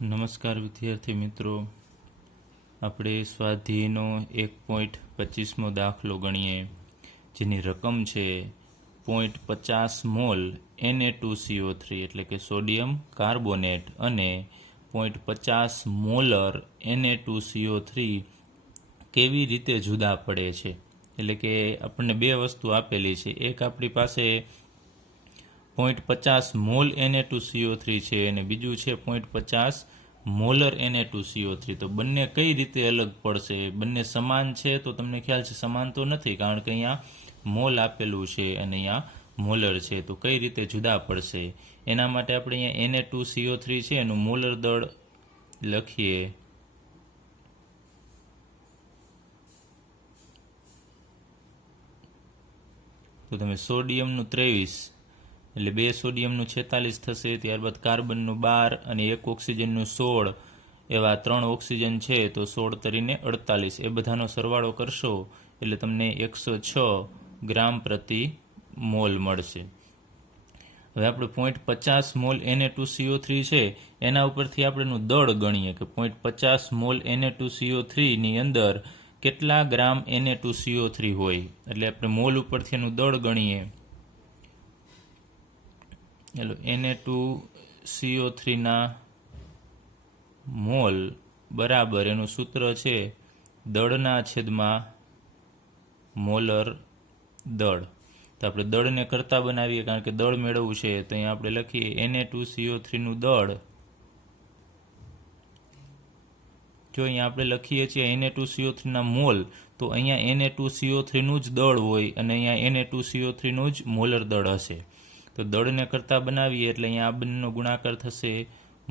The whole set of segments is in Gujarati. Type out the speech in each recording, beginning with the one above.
નમસ્કાર વિદ્યાર્થી મિત્રો, આપણે સ્વાધ્યાયનો 1.25મો દાખલો ગણીએ, જેની રકમ છે 0.50 મોલ Na2CO3 એટલે કે સોડિયમ કાર્બોનેટ અને 0.50 મોલર Na2CO3 કેવી રીતે જુદા પડે છે. એટલે કે આપણને બે વસ્તુ આપેલી છે. એક આપણી પાસે 0.50 મોલ Na2CO3 છે અને બીજું છે 0.50 મોલર Na2CO3. તો બંને કઈ રીતે અલગ પડશે? બંને સમાન છે તો તમને ખ્યાલ છે સમાન તો નથી, કારણ કે અહીંયા મોલ આપેલું છે અને અહીંયા મોલર છે. તો કઈ રીતે જુદા પડશે એના માટે આપણે અહીંયા Na2CO3 છે એનું મોલર દળ લખીએ. તો તમે સોડિયમનું 23 એટલે 2 સોડિયમનું 46 થશે, ત્યારબાદ કાર્બનનું 12 અને 1 ઓક્સિજનનું 16, એવા 3 ઓક્સિજન છે તો 16 તરીને 48, એ બધાનો સરવાળો કરશો એટલે તમને 106 ગ્રામ પ્રતિ મોલ મળશે. હવે આપણે 0.50 મોલ Na2CO3 છે એના ઉપરથી આપણે એનું દળ ગણીએ કે 0.50 મોલ Na2CO3 ની અંદર કેટલા ગ્રામ Na2CO3 હોય. એટલે આપણે મોલ ઉપરથી એનું દળ ગણીએ. એટલે Na2CO3 ના મોલ બરાબર એનું સૂત્ર છે દળના છેદમાં મોલર દળ. તો આપણે દળને કરતા બનાવીએ, કારણ કે દળ મેળવવું છે. તો અહીંયા આપણે લખીએ Na2CO3 નું દળ. જો અહીંયા આપણે લખીએ છીએ Na2CO3 ના મોલ, તો અહીંયા Na2CO3 નું જ દળ હોય અને અહીંયા Na2CO3 નું જ મોલર દળ હશે. તો દળને કરતા બનાવીએ એટલે અહીંયા આ બંનેનો ગુણાકાર થશે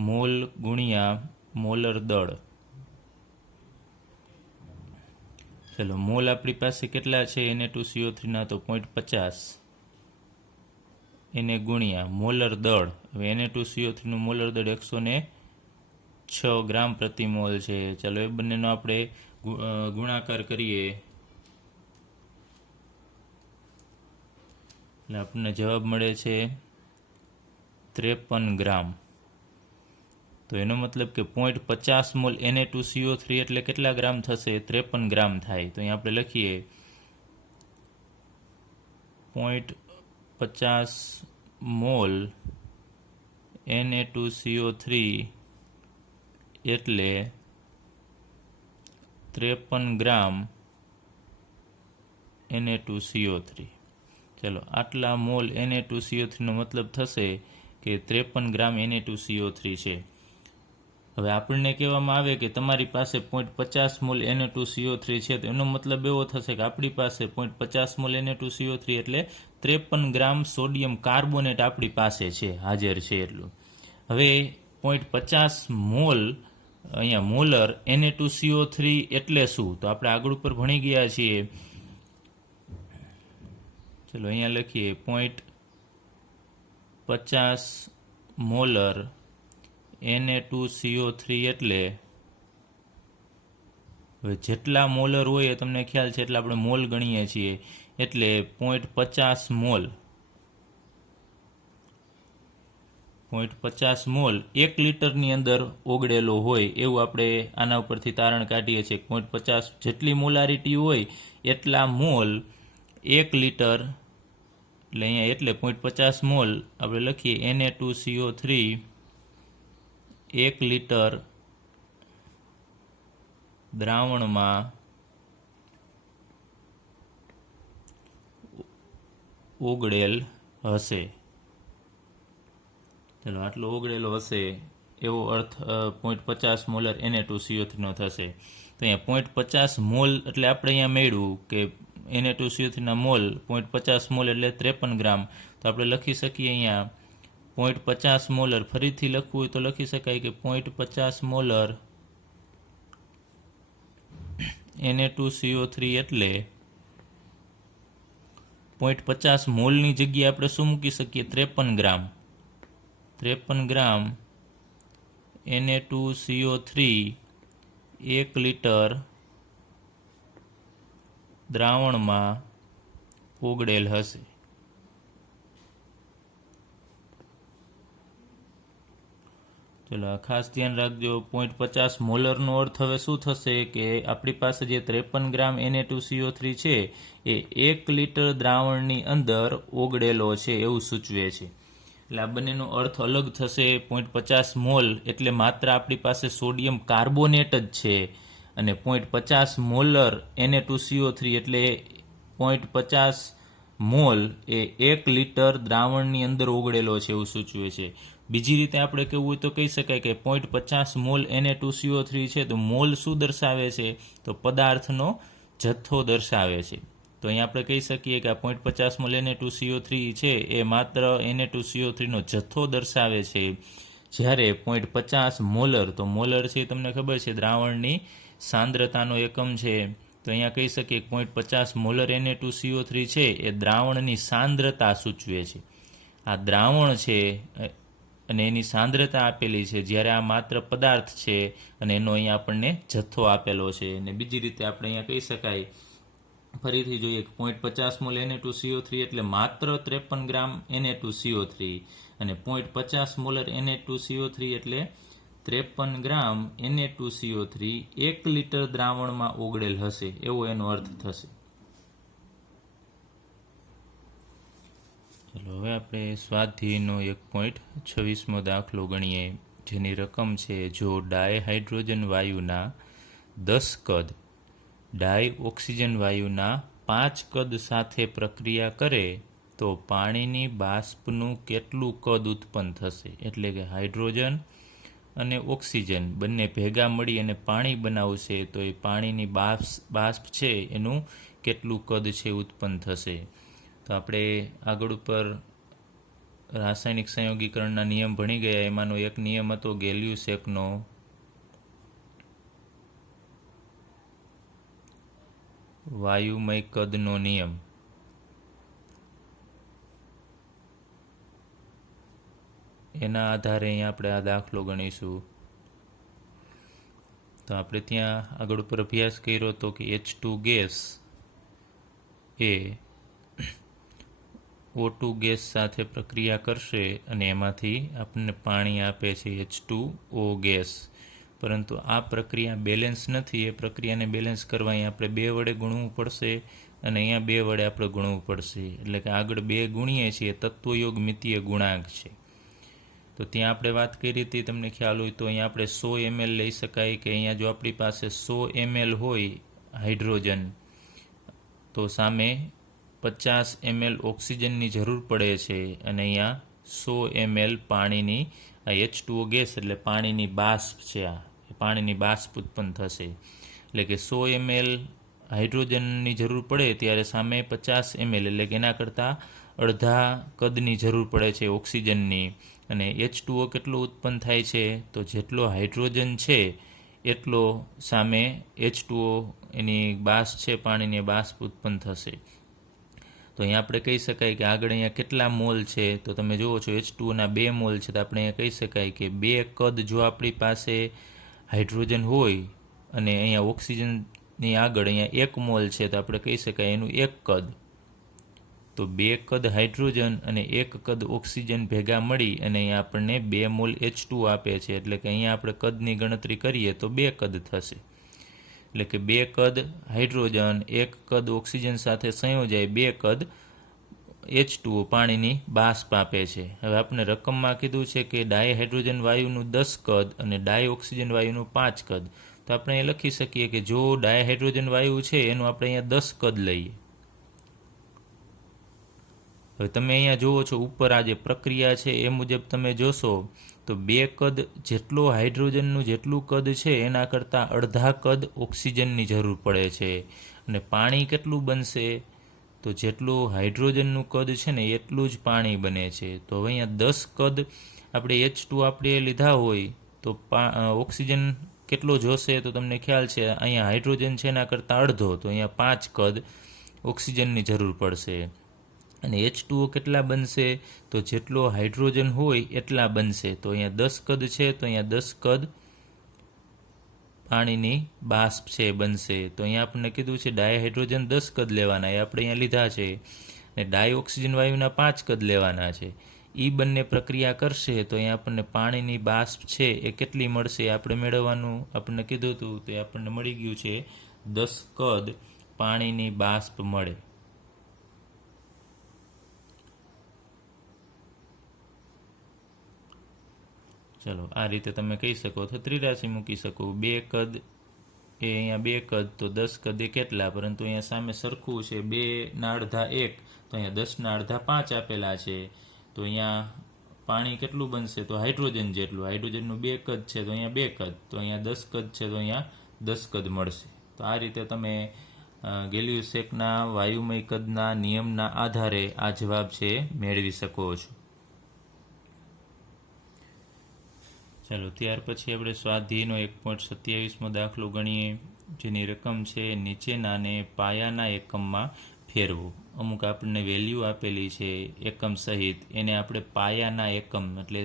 મોલ ગુણ્યા મોલર દળ. ચલો, મોલ આપણી પાસે કેટલા છે Na2CO3 ના? તો 0.50 એને ગુણ્યા મોલર દળ. હવે Na2CO3 નું મોલર દળ 106 ગ્રામ પ્રતિ મોલ છે. ચાલો એ બંનેનો આપણે ગુણાકાર કરીએ એટલે આપણને જવાબ મળે છે 53 ગ્રામ. તો એનો મતલબ કે 0.50 મોલ Na2CO3 એટલે કેટલા ગ્રામ થશે? 53 ગ્રામ થાય. તો અહીંયા આપણે લખીએ 0.50 મોલ Na2CO3 એટલે 53 ગ્રામ Na2CO3. ચલો, આટલા મોલ Na2CO3 નો મતલબ થશે કે 53 ગ્રામ Na2CO3 છે. હવે આપણને કહેવામાં આવે કે તમારી પાસે 0.50 મોલ Na2CO3 છે, તો એનો મતલબ એવો થશે કે આપણી પાસે 0.50 મોલ Na2CO3 એટલે 53 ગ્રામ સોડિયમ કાર્બોનેટ આપણી પાસે છે, હાજર છે એટલું. હવે 0.50 મોલ અહીંયા મોલર Na2CO3 એટલે શું? તો આપણે આગળ ઉપર ભણી ગયા છીએ. ચલો અહીંયા લખીએ 0.50 મોલર Na2CO3 એટલે, હવે જેટલા મોલર હોય એ તમને ખ્યાલ છે એટલે આપણે મોલ ગણીએ છીએ. એટલે 0.50 મોલ 0.50 મોલ 1 લીટરની અંદર ઓગળેલો હોય એવું આપણે આના ઉપરથી તારણ કાઢીએ છીએ. 0.50 જેટલી મોલારિટી હોય એટલા મોલ 1 લીટર, એટલે અહીંયા એટલે 0.50 મોલ આપણે લખીએ Na2CO3 1 લીટર દ્રાવણમાં ઓગળેલ હશે. ચલો, આટલો ઓગળેલો હશે એવો અર્થ 0.50 મોલર Na2CO3 નો થશે. તો અહીંયા 0.50 મોલ એટલે આપણે અહીંયા મેળવ્યું કે Na2CO3 ના મોલ 0.50 મોલ એટલે 53 ગ્રામ. તો આપણે લખી શકીએ અહીંયા 0.50 મોલર, ફરીથી લખવું હોય તો લખી શકાય કે 0.50 મોલર Na2CO3 એટલે 0.50 મોલની જગ્યાએ આપણે શું મૂકી શકીએ? 53 ગ્રામ. 53 ગ્રામ Na2CO3 1 લીટર દ્રાવણમાં ઓગળેલ હશે. ચલો આ ખાસ ધ્યાન રાખજો. 0.50 મોલરનો અર્થ હવે શું થશે કે આપણી પાસે જે 53 ગ્રામ Na2CO3 છે એ 1 લિટર દ્રાવણની અંદર ઓગળેલો છે એવું સૂચવે છે. એટલે આ બંનેનો અર્થ અલગ થશે. 0.50 મોલ એટલે માત્ર આપણી પાસે સોડિયમ કાર્બોનેટ જ છે, અને 0.50 મોલર Na2CO3 એટલે 0.50 મોલ એ 1 લિટર દ્રાવણની અંદર ઓગળેલો છે એવું સૂચવે છે. બીજી રીતે આપણે કહેવું હોય તો કહી શકાય કે 0.50 મોલ Na2CO3 છે તો મોલ શું દર્શાવે છે? તો પદાર્થનો જથ્થો દર્શાવે છે. તો અહીં આપણે કહી શકીએ કે આ 0.50 મોલ Na2CO3 છે એ માત્ર Na2CO3 નો જથ્થો દર્શાવે છે, જ્યારે 0.50 મોલર, તો મોલર છે તમને ખબર છે દ્રાવણની સાંદ્રતાનો એકમ છે. તો અહીંયા કહી શકીએ 0.50 મોલર Na2CO3 છે એ દ્રાવણની સાંદ્રતા સૂચવે છે. આ દ્રાવણ છે અને એની સાંદ્રતા આપેલી છે, જ્યારે આ માત્ર પદાર્થ છે અને એનો અહીંયા આપણને જથ્થો આપેલો છે. અને બીજી રીતે આપણે અહીંયા કહી શકાય, ફરીથી જોઈએ કે 0.50 મોલ Na2CO3 એટલે માત્ર 53 ગ્રામ Na2CO3, અને 0.50 મોલર Na2CO3 એટલે 53 ગ્રામ Na2CO3 1 લિટર દ્રાવણમાં ઓગળેલ હશે એવો એનો અર્થ થશે. ચલો હવે આપણે સ્વાધ્યાયનો 1.26મો દાખલો ગણીએ, જેની રકમ છે જો ડાયહાઇડ્રોજન વાયુના 10 કદ ડાય ઓક્સિજન વાયુના 5 કદ સાથે પ્રક્રિયા કરે તો પાણીની બાષ્પનું કેટલું કદ ઉત્પન્ન થશે? એટલે કે હાઇડ્રોજન અને ઓક્સિજન બંને ભેગા મળી અને પાણી બનાવશે તો એ પાણીની બાષ્પ છે એનું કેટલું કદ છે ઉત્પન્ન થશે. તો આપણે આગળ ઉપર રાસાયણિક સંયોગીકરણના નિયમ ભણી ગયા. એમાંનો એક નિયમ હતો ગેલ્યુસેકનો, વાયુમય કદનો નિયમ. એના આધારે અહીંયા આપણે આ દાખલો ગણીશું. તો આપણે ત્યાં આગળ ઉપર અભ્યાસ કર્યો હતો કે H2 ગેસ એ O2 ગેસ સાથે પ્રક્રિયા કરશે અને એમાંથી આપણને પાણી આપે છે H2O ગેસ. પરંતુ આ પ્રક્રિયા બેલેન્સ નથી. એ પ્રક્રિયાને બેલેન્સ કરવા અહીંયા આપણે 2 વડે ગુણવું પડશે અને અહીંયા 2 વડે આપણે ગુણવું પડશે. એટલે કે આગળ 2 ગુણીએ છીએ, તત્વયોગ મિતીય ગુણાંક છે. તો ત્યાં આપણે વાત કરી હતી, તમને ખ્યાલ હોય તો અહીંયા આપણે 100 ml લઈ શકાય કે અહીંયા જો આપણી પાસે 100 ml હોય હાઇડ્રોજન તો સામે 50 ml ઓક્સિજનની જરૂર પડે છે, અને અહીંયા 100 ml પાણીની આ H2O ગેસ એટલે પાણીની બાષ્પ છે, આ પાણીની બાષ્પ ઉત્પન્ન થશે. એટલે કે 100 ml હાઇડ્રોજનની જરૂર પડે ત્યારે સામે 50 ml એટલે કે એના કરતાં અડધા કદની જરૂર પડે છે ઓક્સિજનની. અને H2O કેટલો ઉત્પન્ન થાય છે? તો જેટલો હાઇડ્રોજન છે એટલો સામે H2O એની બાષ્પ છે પાણીની બાષ્પ ઉત્પન્ન થશે. તો અહીંયા આપણે કહી શકાય કે આગળ અહીંયા કેટલા મોલ છે? તો તમે જુઓ છો H2Oના 2 મોલ છે. તો આપણે અહીંયા કહી શકાય કે 2 કદ જો આપણી પાસે હાઇડ્રોજન હોય અને અહીંયા ઓક્સિજનની આગળ અહીંયા 1 મોલ છે તો આપણે કહી શકાય એનું 1 કદ. તો 2 કદ હાઇડ્રોજન અને 1 કદ ઓક્સિજન ભેગા મળી અને અહીંયા આપણને 2 મોલ H2O આપે છે. એટલે કે અહીંયા આપણે કદની ગણતરી કરીએ તો 2 કદ થશે. એટલે કે 2 કદ હાઇડ્રોજન 1 કદ ઓક્સિજન સાથે સંયોજાય 2 કદ H2O પાણીની બાષ્પ આપે છે. હવે આપણે રકમમાં કીધું છે કે ડાયહાઇડ્રોજન વાયુનું 10 કદ અને ડાય ઓક્સિજન વાયુનું 5 કદ. તો આપણે એ લખી શકીએ કે જો ડાયહાઇડ્રોજન વાયુ છે એનું આપણે અહીંયા 10 કદ લઈએ. હવે તમે અહીંયા જુઓ છો ઉપર આ જે પ્રક્રિયા છે એ મુજબ તમે જોશો તો 2 કદ જેટલો હાઇડ્રોજનનું જેટલું કદ છે એના કરતાં અડધા કદ ઓક્સિજનની જરૂર પડે છે. અને પાણી કેટલું બનશે? તો જેટલું હાઇડ્રોજનનું કદ છે ને એટલું જ પાણી બને છે. તો હવે અહીંયા 10 કદ આપણે H2 આપણે લીધા હોય તો ઓક્સિજન કેટલો જોશે? તો તમને ખ્યાલ છે અહીંયા હાઇડ્રોજન છે એના કરતાં અડધો, તો અહીંયા 5 કદ ઓક્સિજનની જરૂર પડશે. અને H2O કેટલા બનશે? તો જેટલો હાઇડ્રોજન હોય એટલા બનશે. તો અહીંયા 10 કદ છે તો અહીંયા 10 કદ પાણીની બાષ્પ છે બનશે. તો અહીંયા આપણને કીધું છે ડાયહાઇડ્રોજન 10 કદ લેવાના, એ આપણે અહીંયા લીધા છે. અને ડાય ઓક્સિજન વાયુના 5 કદ લેવાના છે. એ બંને પ્રક્રિયા કરશે તો અહીંયા આપણને પાણીની બાષ્પ છે એ કેટલી મળશે આપણે મેળવવાનું આપણને કીધું હતું તો આપણને મળી ગયું છે 10 કદ પાણીની બાષ્પ મળે. ચલો આ રીતે તમે કહી શકો તો ત્રિરાશી મૂકી શકો. 2 કદ એ અહીંયા 2 કદ તો 10 કદ એ કેટલા, પરંતુ અહીંયા સામે સરખું છે 2 ના અડધા 1 તો અહીંયા 10 ના અડધા 5 આપેલા છે. તો અહીંયા પાણી કેટલું બનશે તો હાઇડ્રોજન જેટલું. હાઇડ્રોજનનું 2 કદ છે તો અહીંયા 2 કદ, તો અહીંયા 10 કદ છે તો અહીંયા 10 કદ મળશે. તો આ રીતે તમે ગેલિયોસેકના વાયુમય કદના નિયમના આધારે આ જવાબ છે મેળવી શકો છો. ચાલો ત્યાર પછી આપણે સ્વાધ્યાયનો 1.27મો દાખલો ગણીએ, જેની રકમ છે નીચેનાને પાયાના એકમમાં ફેરવો. અમુક આપણને વેલ્યુ આપેલી છે એકમ સહિત, એને આપણે પાયાના એકમ એટલે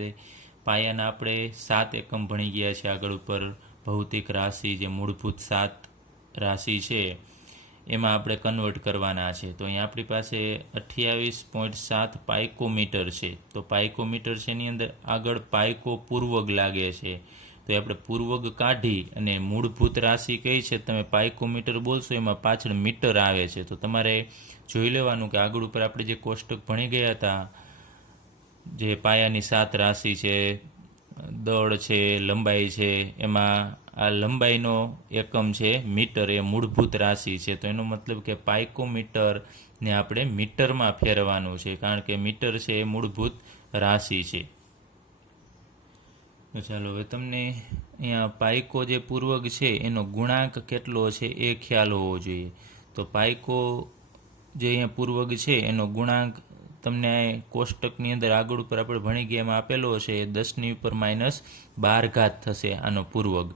પાયાના આપણે 7 એકમ ભણી ગયા છે આગળ ઉપર. ભૌતિક રાશિ જે મૂળભૂત 7 રાશિ છે એમાં આપણે કન્વર્ટ કરવાના છે. તો અહીંયા આપણી પાસે 28.7 પાઇકોમીટર છે. તો પાઇકોમીટર છે એની અંદર આગળ પાઇકો પૂર્વગ લાગે છે, તો આપણે પૂર્વગ કાઢી અને મૂળભૂત રાશિ કઈ છે તમે પાઇકોમીટર બોલશો એમાં પાછળ મીટર આવે છે. તો તમારે જોઈ લેવાનું કે આગળ ઉપર આપણે જે કોષ્ટક ભણી ગયા હતા, જે પાયાની 7 રાશિ છે, દળ છે, લંબાઈ છે, એમાં આ લંબાઈનો એકમ છે મીટર, એ મૂળભૂત રાશિ છે. તો એનો મતલબ કે પાઇકોમીટરને આપણે મીટરમાં ફેરવાનું છે, કારણ કે મીટર છે એ મૂળભૂત રાશિ છે. તો ચાલો હવે તમને અહીંયા પાઇકો જે પૂર્વક છે એનો ગુણાંક કેટલો છે એ ખ્યાલ હોવો જોઈએ. તો પાઇકો જે અહીંયા પૂર્વક છે એનો ગુણાંક તમને કોષ્ટકની અંદર આગળ ઉપર આપણે ભણી ગયા એમાં આપેલો છે 10⁻12 થશે આનો પૂર્વક.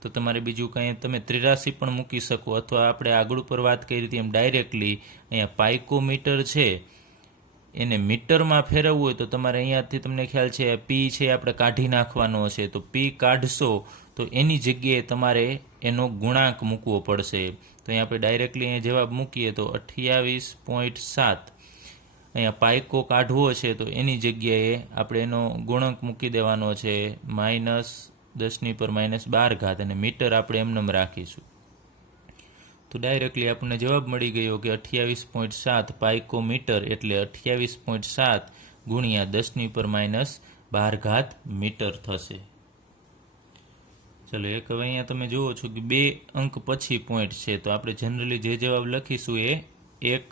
તો તમારે બીજું કંઈ તમે ત્રિરાશી પણ મૂકી શકો, અથવા આપણે આગળ ઉપર વાત કરી હતી એમ ડાયરેક્ટલી અહીંયા પાઇકોમીટર છે એને મીટરમાં ફેરવવું હોય તો તમારે અહીંયાથી તમને ખ્યાલ છે પી છે આપણે કાઢી નાખવાનો છે. તો પી કાઢશો તો એની જગ્યાએ તમારે એનો ગુણાંક મૂકવો પડશે. તો અહીંયા આપણે ડાયરેક્ટલી અહીંયા જવાબ મૂકીએ તો 28.7 અહીંયા પાઇકો કાઢવો છે તો એની જગ્યાએ આપણે એનો ગુણાંક મૂકી દેવાનો છે -10⁻12 અને મીટર આપણે એમનેમ રાખીશું. તો ડાયરેક્ટલી આપણને જવાબ મળી ગયો કે 28.7 પાઇકોમીટર એટલે 28.7 ગુણ્યા 10⁻12 મીટર થશે. ચલો એક હવે અહીંયા તમે જુઓ છો કે 2 અંક પછી પોઈન્ટ છે, તો આપણે જનરલી જે જવાબ લખીશું એ 1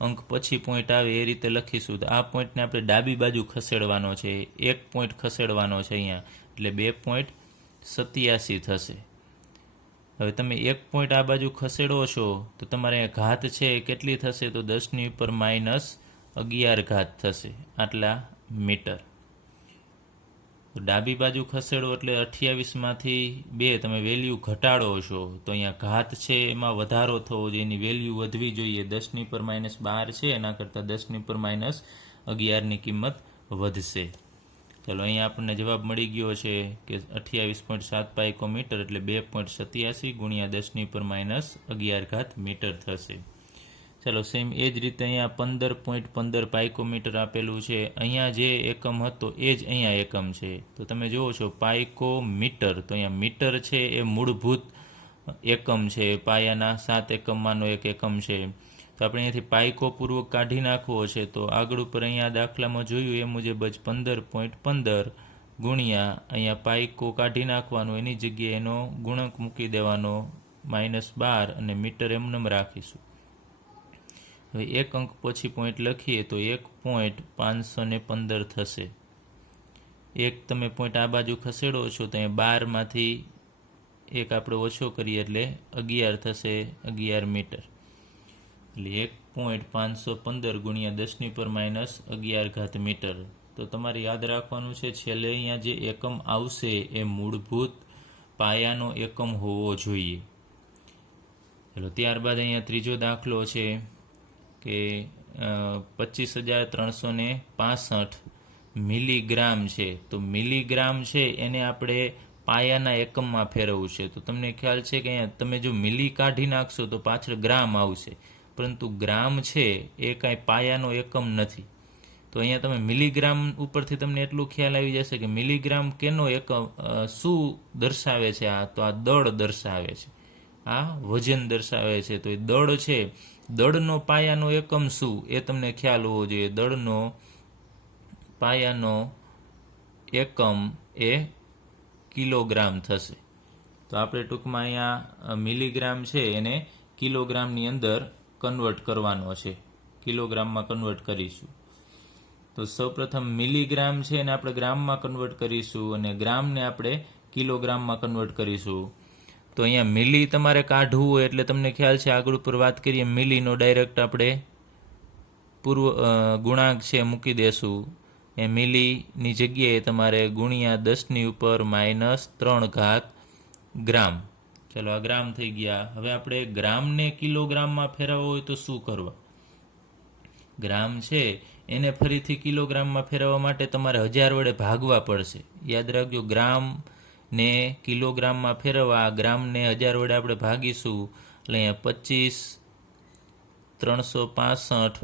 અંક પછી પોઈન્ટ આવે એ રીતે લખીશું. તો આ પોઈન્ટને આપણે ડાબી બાજુ ખસેડવાનો છે, 1 પોઈન્ટ ખસેડવાનો છે અહીંયા, એટલે 2.87 થશે. હવે તમે 1 પોઈન્ટ આ બાજુ ખસેડો છો તો તમારે ઘાત છે કેટલી થશે તો 10⁻11 થશે, આટલા મીટર. તો ડાબી બાજુ ખસેડો એટલે 28માંથી 2 તમે વેલ્યુ ઘટાડો છો, તો અહીંયા ઘાત છે એમાં વધારો થવો જોઈએ, એની વેલ્યુ વધવી જોઈએ. 10⁻12 છે એના કરતાં 10⁻11ની કિંમત વધશે. ચલો અહીંયા આપણને જવાબ મળી ગયો છે કે 28.7 પાઇકોમીટર એટલે 2.87 ગુણ્યા 10⁻11 મીટર થશે. ચલો સેમ એ જ રીતે અહીંયા 15.15 પાઇકોમીટર આપેલું છે. અહીંયા જે એકમ હતો એ જ અહીંયા એકમ છે. તો તમે જુઓ છો પાઇકોમીટર, તો અહીંયા મીટર છે એ મૂળભૂત એકમ છે, પાયાના 7 એકમમાંનો એક એકમ છે. તો આપણે અહીંયાથી પાઇકો પૂર્વક કાઢી નાખવો છે. તો આગળ ઉપર અહીંયા દાખલામાં જોયું એ મુજબ જ 15.15 ગુણ્યા અહીંયા પાઇકો કાઢી નાખવાનું, એની જગ્યાએ એનો ગુણક મૂકી દેવાનો -12 અને મીટર એમનેમ રાખીશું. હવે 1 અંક પછી પોઈન્ટ લખીએ તો 1.515 થશે. એક તમે પોઈન્ટ આ બાજુ ખસેડો છો તો અહીંયા 12માંથી 1 આપણે ઓછો કરીએ એટલે 11 થશે, 11 મીટર. એટલે 1.515 ગુણ્યા 10⁻11 મીટર. તો તમારે યાદ રાખવાનું છે છેલ્લે અહીંયા જે એકમ આવશે એ મૂળભૂત પાયાનો એકમ હોવો જોઈએ. ચલો ત્યારબાદ અહીંયા ત્રીજો દાખલો છે કે 25,365 મિલીગ્રામ છે. તો મિલીગ્રામ છે એને આપણે પાયાના એકમમાં ફેરવવું છે. તો તમને ખ્યાલ છે કે અહીંયા તમે જો મિલી કાઢી નાખશો તો પાછળ ગ્રામ આવશે, પરંતુ ગ્રામ છે એ કાંઈ પાયાનો એકમ નથી. તો અહીંયા તમે મિલીગ્રામ ઉપરથી તમને એટલું ખ્યાલ આવી જશે કે મિલીગ્રામ કેનો એકમ શું દર્શાવે છે? આ તો આ દળ દર્શાવે છે, આ વજન દર્શાવે છે. તો એ દળ છે, દળનો પાયાનો એકમ શું એ તમને ખ્યાલ હોવો જોઈએ. દળનો પાયાનો એકમ એ કિલોગ્રામ થશે. તો આપણે ટૂંકમાં અહીંયા મિલીગ્રામ છે એને કિલોગ્રામની અંદર કન્વર્ટ કરવાનો છે, કિલોગ્રામમાં કન્વર્ટ કરીશું. તો સૌપ્રથમ મિલીગ્રામ છે એને આપણે ગ્રામમાં કન્વર્ટ કરીશું અને ગ્રામને આપણે કિલોગ્રામમાં કન્વર્ટ કરીશું. તો અહીંયા મિલી તમારે કાઢવું હોય એટલે તમને ખ્યાલ છે આગળ ઉપર વાત કરીએ મિલીનો ડાયરેક્ટ આપણે ગુણાંક છે મૂકી દેશું. એ મિલીની જગ્યાએ તમારે ગુણ્યા 10⁻³ ગ્રામ. ચાલો આ ગ્રામ થઈ ગયા. હવે આપણે ગ્રામને કિલોગ્રામમાં ફેરવવો હોય તો શું કરવા? ગ્રામ છે એને ફરીથી કિલોગ્રામમાં ફેરવવા માટે તમારે 1000 વડે ભાગવા પડશે. યાદ રાખજો, ગ્રામ ને કિલોગ્રામમાં ફેરવવા ગ્રામને 1000 વડે આપણે ભાગીશું એટલે અહીંયા 25,365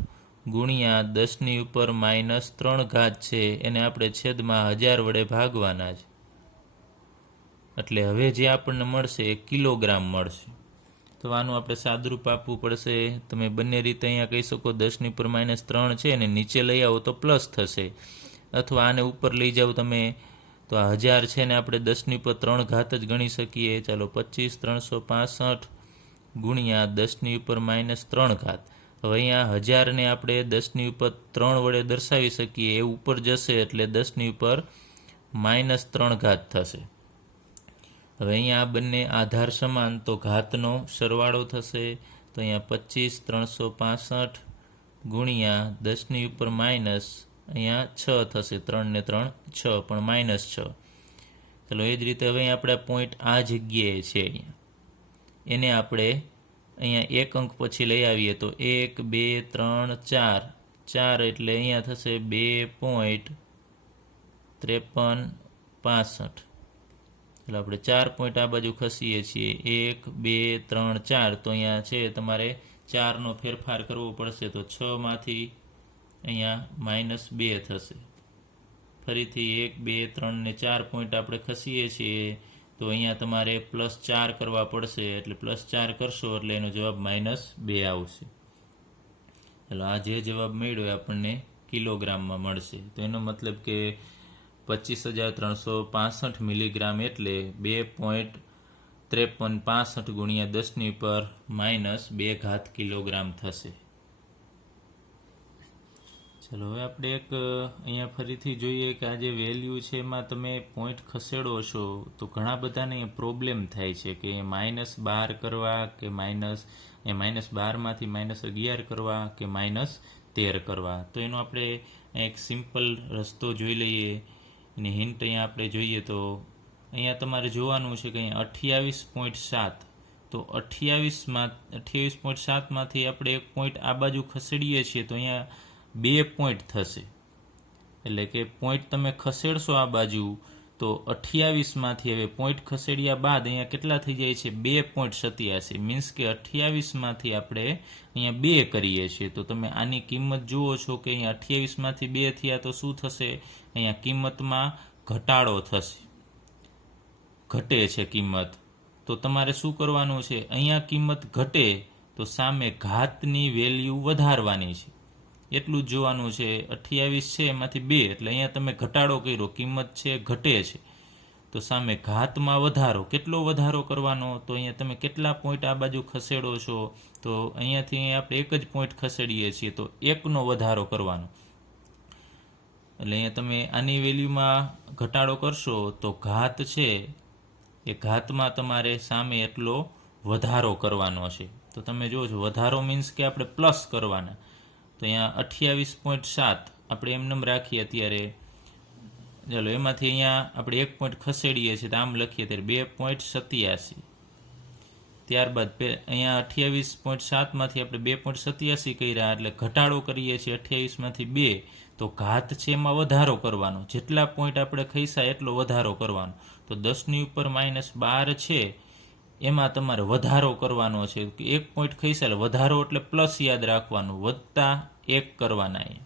ગુણ્યા 10⁻³ છે એને આપણે છેદમાં 1000 વડે ભાગવાના છે. એટલે હવે જે આપણને મળશે એ કિલોગ્રામ મળશે. તો આનું આપણે સાદરૂપ આપવું પડશે. તમે બંને રીતે અહીંયા કહી શકો 10⁻³ છે અને નીચે લઈ આવો તો પ્લસ થશે, અથવા આને ઉપર લઈ જાઓ તમે તો આ 1000 છે ને આપણે 10⁻³ જ ગણી શકીએ. ચાલો 25,365 ગુણ્યા 10⁻³ હવે અહીંયા 1000ને આપણે 10⁻³ વડે દર્શાવી શકીએ. એ ઉપર જશે એટલે 10⁻³ થશે. હવે અહીંયા આ બંને આધાર સમાન તો ઘાતનો સરવાળો થશે. તો અહીંયા 25,365 ગુણ્યા 10⁻, અહીંયા 6 થશે, 3 ને 3 6 પણ -6. ચાલો એ જ રીતે હવે આપણે પોઈન્ટ આ જગ્યાએ છે અહીંયા એને આપણે અહીંયા એક અંક પછી લઈ આવીએ તો 1 2 3 4 4 એટલે અહીંયા થશે 2.5365. એટલે આપણે 4 પોઈન્ટ આ બાજુ ખસીએ છીએ, 1 2 3 4. તો અહીંયા છે તમારે 4નો ફેરફાર કરવો પડશે તો 6માંથી અહીંયા -2 થશે. ફરીથી 1 2 3 ને 4 પોઈન્ટ આપણે ખસીએ છીએ તો અહીંયા તમારે +4 કરવા પડશે. એટલે +4 કરશો એટલે એનો જવાબ -2 આવશે. એટલે આ જે જવાબ મળ્યો એ આપણને કિલોગ્રામમાં મળશે. તો એનો મતલબ કે 25,365 મિલીગ્રામ એટલે 2.5365 ગુણ્યા 10⁻² કિલોગ્રામ થશે. ચલો હવે આપણે એક અહીંયા ફરીથી જોઈએ કે આ જે વેલ્યુ છે એમાં તમે પોઈન્ટ ખસેડો છો તો ઘણા બધાને પ્રોબ્લેમ થાય છે કે -12 કરવા કે -12માંથી -11 કરવા કે -13 કરવા. તો એનો આપણે એક સિમ્પલ રસ્તો જોઈ લઈએ. એની હિન્ટ અહીંયા આપણે જોઈએ તો અહીંયા તમારે જોવાનું છે કે અહીંયા 28.7. તો 28.7માંથી આપણે એક પોઈન્ટ આ બાજુ ખસેડીએ છીએ તો અહીંયા 2 પોઈન્ટ થશે. એટલે કે પોઈન્ટ તમે ખસેડશો આ બાજુ તો 28માંથી હવે પોઈન્ટ ખસેડ્યા બાદ અહીંયા કેટલા થઈ જાય છે? 2.87. મીન્સ કે 28માંથી આપણે અહીંયા 2 કરીએ છીએ. તો તમે આની કિંમત જુઓ છો કે અહીંયા 28માંથી 2 થયા તો શું થશે? અહીંયા કિંમતમાં ઘટાડો થશે, ઘટે છે કિંમત. તો તમારે શું કરવાનું છે? અહીંયા કિંમત ઘટે તો સામે ઘાતની વેલ્યુ વધારવાની છે, એટલું જ જોવાનું છે. 28 છે એમાંથી 2 એટલે અહીંયા તમે ઘટાડો કર્યો, કિંમત છે ઘટે છે. તો સામે ઘાતમાં વધારો, કેટલો વધારો કરવાનો? તો અહીંયા તમે કેટલા પોઈન્ટ આ બાજુ ખસેડો છો? તો અહીંયાથી આપણે એક જ પોઈન્ટ ખસેડીએ છીએ તો 1નો વધારો કરવાનો. એટલે અહીંયા તમે આની વેલ્યુમાં ઘટાડો કરશો તો ઘાત છે એ ઘાતમાં તમારે સામે એટલો વધારો કરવાનો છે. તો તમે જુઓ છો વધારો મીન્સ કે આપણે પ્લસ કરવાના. તો અહીંયા 28.7 આપણે એમનેમ રાખીએ અત્યારે. ચાલો એમાંથી અહીંયા આપણે એક પોઈન્ટ ખસેડીએ છીએ તો આમ લખીએ ત્યારે 2.87. ત્યારબાદ અહીંયા 28.7માંથી આપણે 2.87 કર્યા એટલે ઘટાડો કરીએ છીએ 28માંથી 2. તો ઘાત છે એમાં વધારો કરવાનો, જેટલા પોઈન્ટ આપણે ખસ્યા એટલો વધારો કરવાનો. તો 10⁻12 છે એમાં તમારે વધારો કરવાનો છે. એક પોઈન્ટ ખસ્યા એટલે વધારો એટલે પ્લસ યાદ રાખવાનું, +1 કરવાના.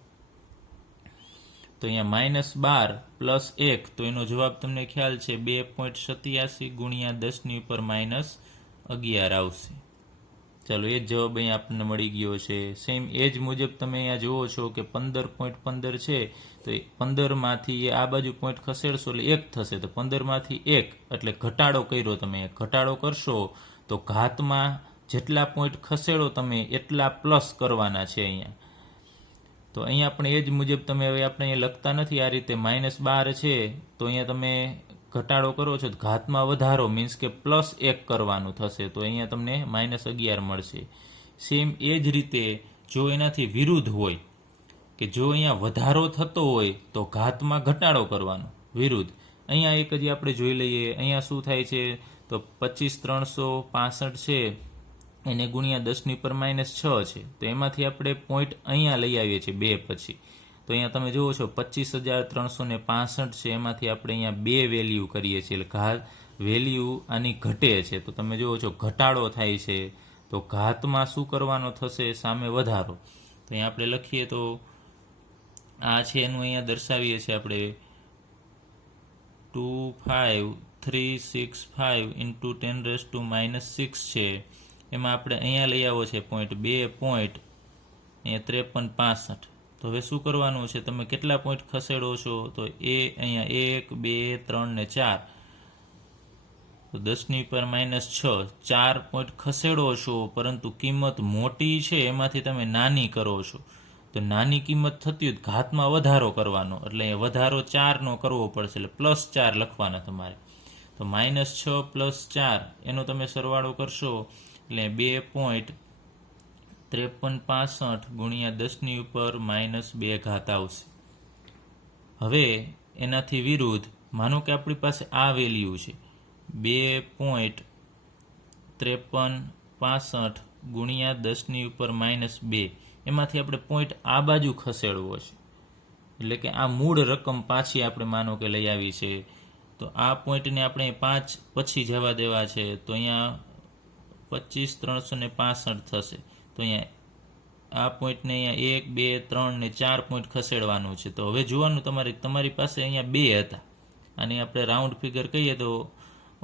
તો અહીંયા -12 + 1, તો એનો જવાબ તમને ખ્યાલ છે 2.87 ગુણ્યા 10⁻11 આવશે. ચાલો, એ જ જવાબ અહીંયા આપણને મળી ગયો છે. સેમ એ જ મુજબ તમે અહીંયા જુઓ છો કે 15.15 છે, તો 15માંથી આ બાજુ પોઈન્ટ ખસેડશો એટલે 1 થશે, તો 15માંથી 1 એટલે ઘટાડો કર્યો તમે. ઘટાડો કરશો તો ઘાતમાં જેટલા પોઈન્ટ ખસેડો તમે એટલા પ્લસ કરવાના છે અહીંયા. તો અહીંયા આપણે એ જ મુજબ તમે હવે આપણે અહીંયા લખતા નથી આ રીતે. -12 છે તો અહીંયા તમે ઘટાડો કરો છો, ઘાતમાં વધારો મીન્સ કે +1 કરવાનું થશે, તો અહીંયા તમને -11 મળશે. સેમ એ જ રીતે જો એનાથી વિરુદ્ધ હોય કે જો અહીંયા વધારો થતો હોય તો ઘાતમાં ઘટાડો કરવાનો વિરુદ્ધ. અહીંયા એક જ આપણે જોઈ લઈએ. અહીંયા શું થાય છે તો 25,365 છે એને ગુણ્યા 10⁻6 છે, તો એમાંથી આપણે પોઈન્ટ અહીંયા લઈ આવીએ છીએ 2 પછી. તો અહીંયા તમે જુઓ છો 25,365 છે, એમાંથી આપણે અહીંયા 2 વેલ્યુ કરીએ છીએ એટલે વેલ્યુ આની ઘટે છે. તો તમે જુઓ છો ઘટાડો થાય છે, તો ઘાતમાં શું કરવાનો થશે સામે વધારો. તો અહીંયા આપણે લખીએ તો આ છે એનું અહીંયા દર્શાવીએ છીએ આપણે 25365 × 10⁻6 છે. એમાં આપણે અહીંયા લઈ આવો છે પોઈન્ટ 2 પોઈન્ટ અહીંયા 5365. તો હવે શું કરવાનું છે, તમે કેટલા પોઈન્ટ ખસેડો છો તો અહીંયા 1 2 3 ને 4, તો 10⁻6 4 પોઈન્ટ ખસેડો છો, પરંતુ કિંમત મોટી છે એમાંથી તમે નાની કરો છો. તો નાની કિંમત થતી હોય ઘાતમાં વધારો કરવાનો, એટલે વધારો 4નો કરવો પડશે, એટલે +4 લખવાના તમારે. તો -6 + 4 એનો તમે સરવાળો કરશો એટલે 2.5365 ગુણ્યા 10⁻2 આવશે. હવે એનાથી વિરુદ્ધ માનો કે આપણી પાસે આ વેલ્યુ છે 2.5365 ગુણ્યા 10⁻2, એમાંથી આપણે પોઈન્ટ આ બાજુ ખસેડવો છે, એટલે કે આ મૂળ રકમ પાછી આપણે માનો કે લઈ આવી છે. તો આ પોઈન્ટને આપણે 5 પછી જવા દેવા છે, તો અહીંયા 25,365 થશે. તો અહીંયા આ પોઈન્ટને અહીંયા 1 2 3 ને 4 પોઈન્ટ ખસેડવાનું છે. તો હવે જોવાનું તમારી પાસે અહીંયા 2 હતા, અને આપણે રાઉન્ડ ફિગર કહીએ તો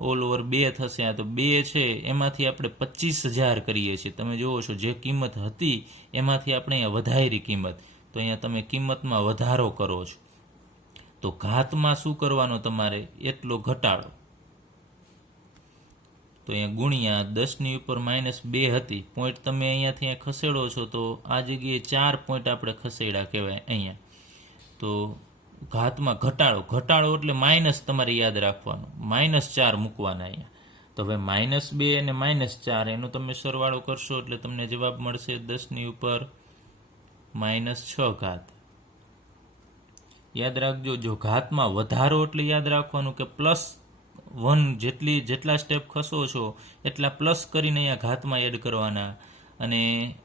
ઓલ ઓવર 2 થશે. આ તો 2 છે એમાંથી આપણે 25,000 કરીએ છીએ. તમે જુઓ છો જે કિંમત હતી એમાંથી આપણે અહીંયા વધારી કિંમત, તો અહીંયા તમે કિંમતમાં વધારો કરો છો. તો ઘાતમાં શું કરવાનો તમારે એટલો ઘટાડો. તો અહીંયા ગુણ્યા 10⁻2 હતી પોઈન્ટ તમે અહીંયાથી ખસેડો છો, તો આ જગ્યાએ 4 પોઈન્ટ આપણે ખસેડ્યા કહેવાય અહીંયા. તો ઘાતમાં ઘટાડો એટલે માઇનસ તમારે યાદ રાખવાનું, -4 મૂકવાના અહીંયા. તો હવે -2 અને -4 એનો તમે સરવાળો કરશો એટલે તમને જવાબ મળશે 10⁻6. યાદ રાખજો, જો ઘાતમાં વધારો એટલે યાદ રાખવાનું કે +1 જેટલા સ્ટેપ ખસો છો એટલા પ્લસ કરીને અહીંયા ઘાતમાં એડ કરવાના. અને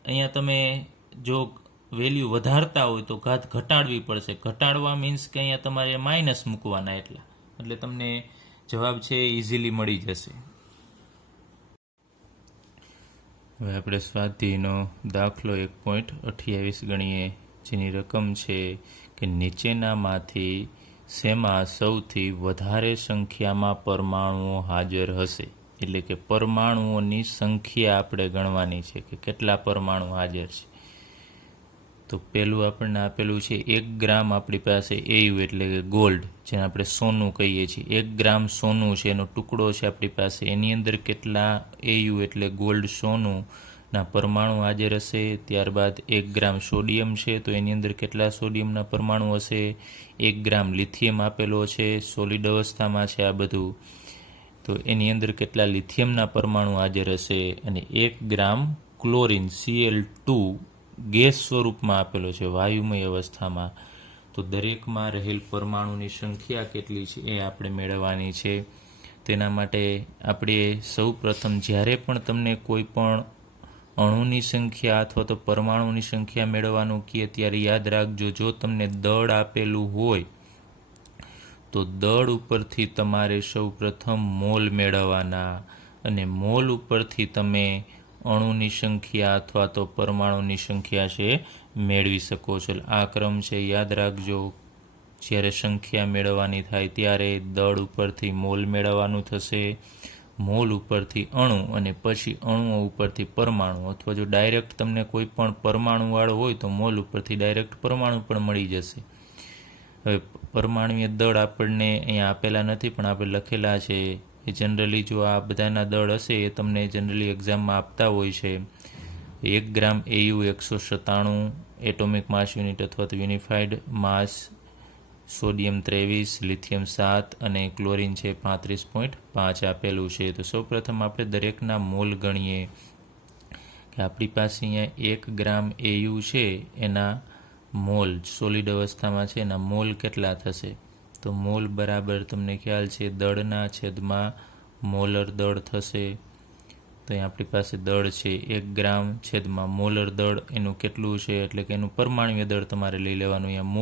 અહીંયા તમે જો વેલ્યુ વધારતા હોય તો ઘાત ઘટાડવી પડશે. ઘટાડવા મીન્સ કે અહીંયા તમારે માઇનસ મૂકવાના એટલે તમને જવાબ છે ઇઝીલી મળી જશે. હવે આપણે સ્વાધ્યાયનો દાખલો 1.28 ગણીએ, જેની રકમ છે કે નીચેનામાંથી શેમાં સૌથી વધારે સંખ્યામાં પરમાણુઓ હાજર હશે. એટલે કે પરમાણુઓની સંખ્યા આપણે ગણવાની છે કે કેટલા પરમાણુ હાજર છે. તો પહેલું આપણને આપેલું છે 1 ગ્રામ આપણી પાસે AU એટલે કે ગોલ્ડ, જેને આપણે સોનું કહીએ છીએ. 1 ગ્રામ સોનું છે, એનો ટુકડો છે આપણી પાસે, એની અંદર કેટલા AU એટલે ગોલ્ડ સોનુંના પરમાણુ હાજર હશે. ત્યારબાદ 1 ગ્રામ સોડિયમ છે, તો એની અંદર કેટલા સોડિયમના પરમાણુ હશે. 1 ગ્રામ લિથિયમ આપેલો છે, સોલિડ અવસ્થામાં છે આ બધું, તો એની અંદર કેટલા લિથિયમના પરમાણુ હાજર હશે. અને 1 ગ્રામ ક્લોરિન Cl2 ગેસ સ્વરૂપમાં આપેલો છે વાયુમય અવસ્થામાં. તો દરેકમાં રહેલ પરમાણુની સંખ્યા કેટલી છે એ આપણે મેળવવાની છે. તેના માટે આપણે સૌ પ્રથમ જ્યારે પણ તમને કોઈ પણ અણુની સંખ્યા અથવા તો પરમાણુની સંખ્યા મેળવવાનું કહે ત્યારે યાદ રાખજો, જો તમને દળ આપેલું હોય તો દળ ઉપરથી તમારે સૌ પ્રથમ મોલ મેળવવાના, અને મોલ ઉપરથી તમે અણુની સંખ્યા અથવા તો પરમાણુની સંખ્યા છે મેળવી શકો છો. આ ક્રમ છે, યાદ રાખજો. જ્યારે સંખ્યા મેળવવાની થાય ત્યારે દળ ઉપરથી મોલ મેળવવાનું થશે, મોલ ઉપરથી અણુ અને પછી અણુઓ ઉપરથી પરમાણુ, અથવા જો ડાયરેક્ટ તમને કોઈ પણ પરમાણુવાળો હોય તો મોલ ઉપરથી ડાયરેક્ટ પરમાણુ પણ મળી જશે. હવે પરમાણુય દળ આપણને અહીંયા આપેલા નથી પણ આપણે લખેલા છે. એ જનરલી જો આ બધાના દળ હશે એ તમને જનરલી એક્ઝામમાં આપતા હોય છે. 1 ગ્રામ AU 197 એટોમિક માસ યુનિટ અથવા તો યુનિફાઈડ માસ, સોડિયમ 23, લિથિયમ 7 અને ક્લોરિન છે 35.5 આપેલું છે. તો સૌપ્રથમ આપણે દરેકના મોલ ગણીએ કે આપણી પાસે અહીંયા 1 ગ્રામ AU છે એના મોલ સોલિડ અવસ્થામાં છે એના મોલ કેટલા થશે? તો મોલ બરાબર તમને ખ્યાલ છે દળના છેદમાં મોલર દળ થશે. તો અહીં આપણી પાસે દળ છે 1 ગ્રામ છેદમાં મોલર દળ એનું કેટલું છે, એટલે કે એનું પરમાણુય દળ તમારે લઈ લેવાનું. અહીંયા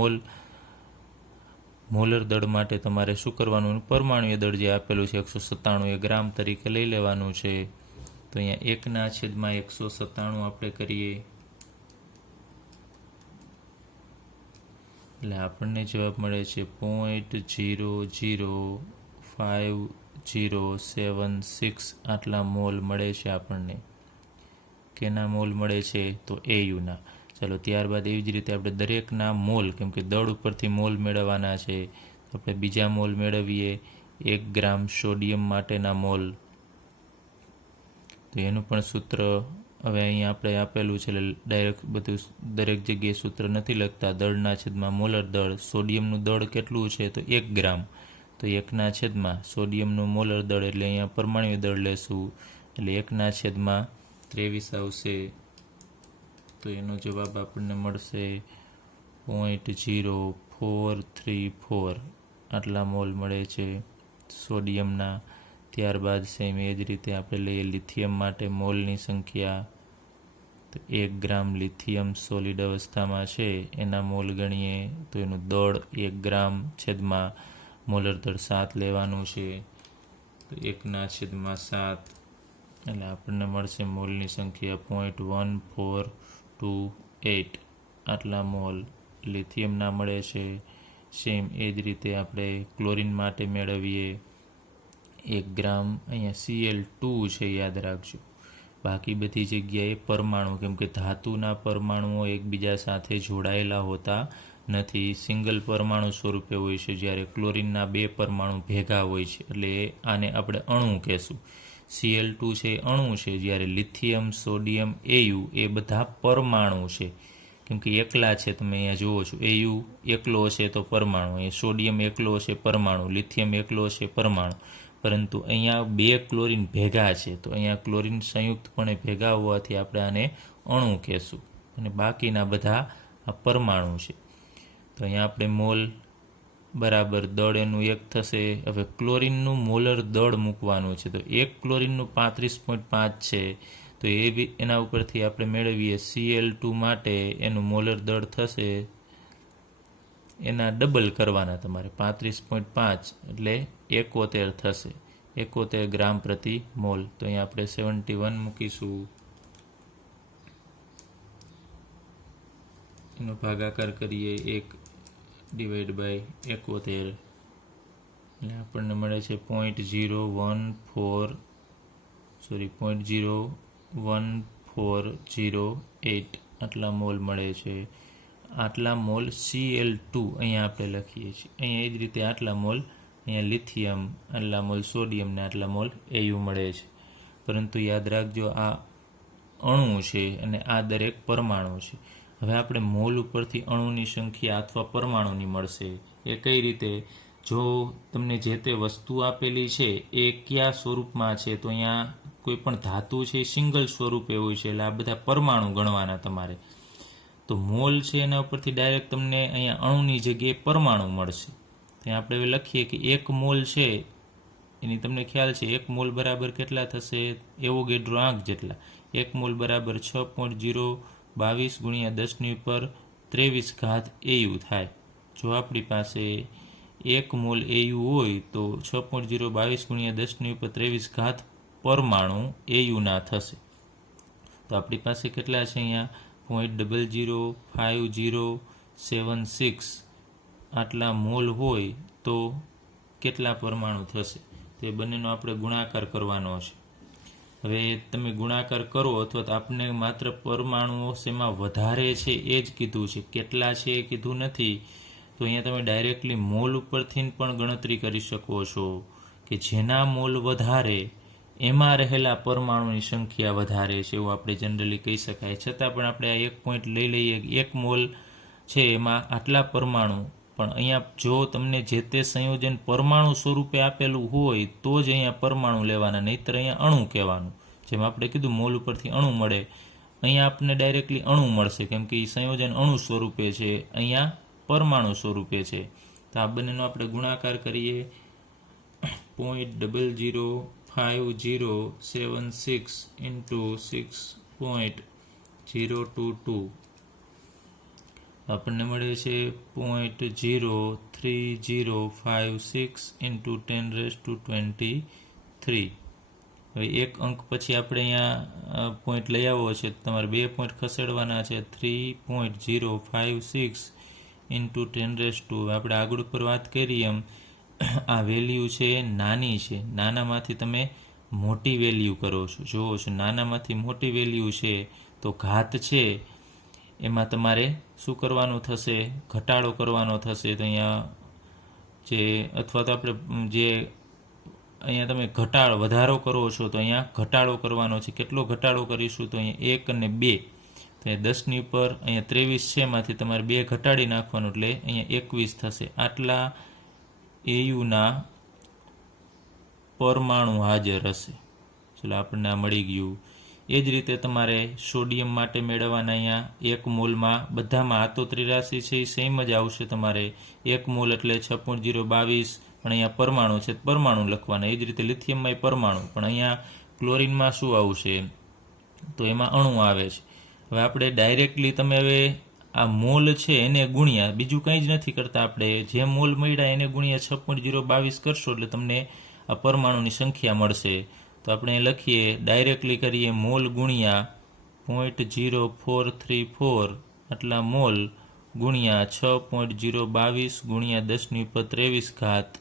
મોલર દળ માટે તમારે શું કરવાનું? પરમાણુય દળ જે આપેલું છે 197 એ ગ્રામ તરીકે લઈ લેવાનું છે. તો અહીંયા 1 છેદમાં 197 આપણે કરીએ એટલે આપણને જવાબ મળે છે 0.005076 આટલા મોલ મળે છે આપણને. કેના મોલ મળે છે? તો AUના. ચાલો ત્યારબાદ એવી જ રીતે આપણે દરેકના મોલ, કેમ કે દળ ઉપરથી મોલ મેળવવાના છે, તો આપણે બીજા મોલ મેળવીએ. 1 ગ્રામ સોડિયમ માટેના મોલ, તો એનું પણ સૂત્ર હવે અહીં આપણે આપેલું છે એટલે ડાયરેક્ટ બધું દરેક જગ્યાએ સૂત્ર નથી લખતા. દળના છેદમાં મોલર દળ, સોડિયમનું દળ કેટલું છે? તો 1 ગ્રામ. તો 1 છેદમાં સોડિયમનું મોલર દળ એટલે અહીંયા પરમાણુય દળ લેશું એટલે 1 છેદમાં 23 આવશે. તો એનો જવાબ આપણને મળશે 0.0434 આટલા મોલ મળે છે સોડિયમના. ત્યારબાદ સેમ એ જ રીતે આપણે લઈએ લિથિયમ માટે મોલની સંખ્યા. તો 1 ગ્રામ લિથિયમ સોલિડ અવસ્થામાં છે એના મોલ ગણીએ તો એનું દળ 1 ગ્રામ છેદમાં મોલર દળ 7 લેવાનું છે. તો 1/7 એટલે આપણને મળશે મોલની સંખ્યા 0.1428 આટલા મોલ લિથિયમના મળે છે. સેમ એ જ રીતે આપણે ક્લોરિન માટે મેળવીએ 1 ગ્રામ. અહીંયા Cl2 છે યાદ રાખજો, બાકી બધી જગ્યાએ પરમાણુ, કેમ કે ધાતુના પરમાણુઓ એકબીજા સાથે જોડાયેલા હોતા નથી, સિંગલ પરમાણુ સ્વરૂપે હોય છે. જ્યારે ક્લોરિનના 2 પરમાણુ ભેગા હોય છે એટલે આને આપણે અણુ કહેશું. Cl2 છે અણુ છે, જ્યારે લિથિયમ, સોડિયમ, AU એ બધા પરમાણુ છે. કેમ કે એકલા છે, તમે અહીંયા જુઓ છો AU એકલો છે તો પરમાણુ, એ સોડિયમ એકલો છે પરમાણુ, લિથિયમ એકલો છે પરમાણુ, પરંતુ અહીંયા 2 ક્લોરિન ભેગા છે તો અહીંયા ક્લોરિન સંયુક્તપણે ભેગા હોવાથી આપણે આને અણુ કહેશું અને બાકીના બધા આ પરમાણુ છે. તો અહીંયા આપણે મોલ બરાબર દળ એનું 1 થશે. હવે ક્લોરિનનું મોલર દળ મૂકવાનું છે, તો 1 ક્લોરિનનું 35.5 છે, તો એ બી એના ઉપરથી આપણે મેળવીએ Cl2 માટે એનું મોલર દળ થશે એના ડબલ કરવાના તમારે 35.5 એટલે 71 થશે, 71 ગ્રામ પ્રતિ મોલ. તો અહીંયા આપણે 71 મૂકીશું, એનો ભાગાકાર કરીએ 1/71 એટલે આપણને મળે છે 0.01408 આટલા મોલ મળે છે. આટલા મોલ Cl2 અહીંયા આપણે લખીએ છીએ. અહીંયા એ જ રીતે આટલા મોલ અહીંયા લિથિયમ, આટલા મોલ સોડિયમ ને આટલા મોલ AU મળે છે. પરંતુ યાદ રાખજો આ અણુ છે અને આ દરેક પરમાણુ છે. હવે આપણે મોલ ઉપરથી અણુની સંખ્યા અથવા પરમાણુની મળશે એ કઈ રીતે? જો તમને જે તે વસ્તુ આપેલી છે એ કયા સ્વરૂપમાં છે, તો અહીંયા કોઈ પણ ધાતુ છે એ સિંગલ સ્વરૂપે હોય છે એટલે આ બધા પરમાણુ ગણવાના તમારે. તો મોલ છે એના ઉપરથી ડાયરેક્ટ તમને અહીંયા અણુની જગ્યાએ પરમાણુ મળશે. ત્યાં આપણે હવે લખીએ કે 1 મોલ છે એની તમને ખ્યાલ છે 1 મોલ બરાબર કેટલા થશે? એવોગેડ્રો આંક જેટલા. 1 મોલ બરાબર 6.022 × 10^23 AU થાય. જો આપણી પાસે 1 મોલ AU હોય તો 6.022 × 10^23 પરમાણુ AUના થશે. તો આપણી પાસે કેટલા છે અહીંયા? 0.005076 આટલા મોલ હોય તો કેટલા પરમાણુ થશે, તે બંનેનો આપણે ગુણાકાર કરવાનો છે. હવે તમે ગુણાકાર કરો અથવા તો આપણે માત્ર પરમાણુઓ શેમાં વધારે છે એ જ કીધું છે, કેટલા છે એ કીધું નથી. તો અહીંયા તમે ડાયરેક્ટલી મોલ ઉપરથી પણ ગણતરી કરી શકો છો કે જેના મોલ વધારે એમાં રહેલા પરમાણુની સંખ્યા વધારે છે, એવું આપણે જનરલી કહી શકાય. છતાં પણ આપણે આ એક પોઈન્ટ લઈ લઈએ, એક મોલ છે એમાં આટલા પરમાણુ, પણ અહીંયા જો તમને જે તે સંયોજન પરમાણુ સ્વરૂપે આપેલું હોય તો જ અહીંયા પરમાણુ લેવાના, નહીંતર અહીંયા અણુ કહેવાનું. જેમ આપણે કીધું મોલ ઉપરથી અણુ મળે, અહીંયા આપણને ડાયરેક્ટલી અણુ મળશે કેમ કે એ સંયોજન અણુ સ્વરૂપે છે, અહીંયા પરમાણુ સ્વરૂપે છે. તો આ બંનેનો આપણે ગુણાકાર કરીએ. 0.05076 ઇન્ટુ 6.022 આપણને મળે છે 0.03056 ઇન્ટુ 10⁻23. હવે એક અંક પછી આપણે અહીંયા પોઈન્ટ લઈ આવવો છે, તમારે 2 પોઈન્ટ ખસેડવાના છે. 3.056 ઇન્ટુ 10⁻². આપણે આગળ ઉપર વાત કરી એમ આ વેલ્યુ છે નાની છે, નાનામાંથી તમે મોટી વેલ્યુ કરો છો. જોવો છો નાનામાંથી મોટી વેલ્યુ છે તો ઘાત છે એમાં તમારે શું કરવાનું થશે, ઘટાડો કરવાનો થશે. તો અહીંયા જે અથવા તો આપણે જે અહીંયા તમે વધારો કરો છો તો અહીંયા ઘટાડો કરવાનો છે. કેટલો ઘટાડો કરીશું તો અહીંયા 1 અને 2, તો 10ની ઉપર અહીંયા 23 છે, એમાંથી તમારે 2 ઘટાડી નાખવાનું એટલે અહીંયા 21 થશે. આટલા એયુના પરમાણુ હાજર હશે. ચલો આપણને આ મળી ગયું. એ જ રીતે તમારે સોડિયમ માટે મેળવવાના અહીંયા 1 મોલમાં બધામાં આ તો ત્રિરાશિ છે એ સેમ જ આવશે. તમારે 1 મોલ એટલે 6.022, પણ અહીંયા પરમાણુ છે પરમાણુ લખવાના. એ જ રીતે લિથિયમમાં પરમાણુ, પણ અહીંયા ક્લોરીનમાં શું આવશે તો એમાં અણુ આવે છે. હવે આપણે ડાયરેક્ટલી તમે હવે આ મોલ છે એને ગુણ્યા, બીજું કંઈ જ નથી કરતા, આપણે જે મોલ મળ્યા એને ગુણ્યા 6.022 કરશો એટલે તમને આ પરમાણુની સંખ્યા મળશે. તો આપણે લખીએ, ડાયરેક્ટલી કરીએ મોલ ગુણ્યા 0.0434 આટલા મોલ ગુણ્યા 6.022 ગુણ્યા 10⁻23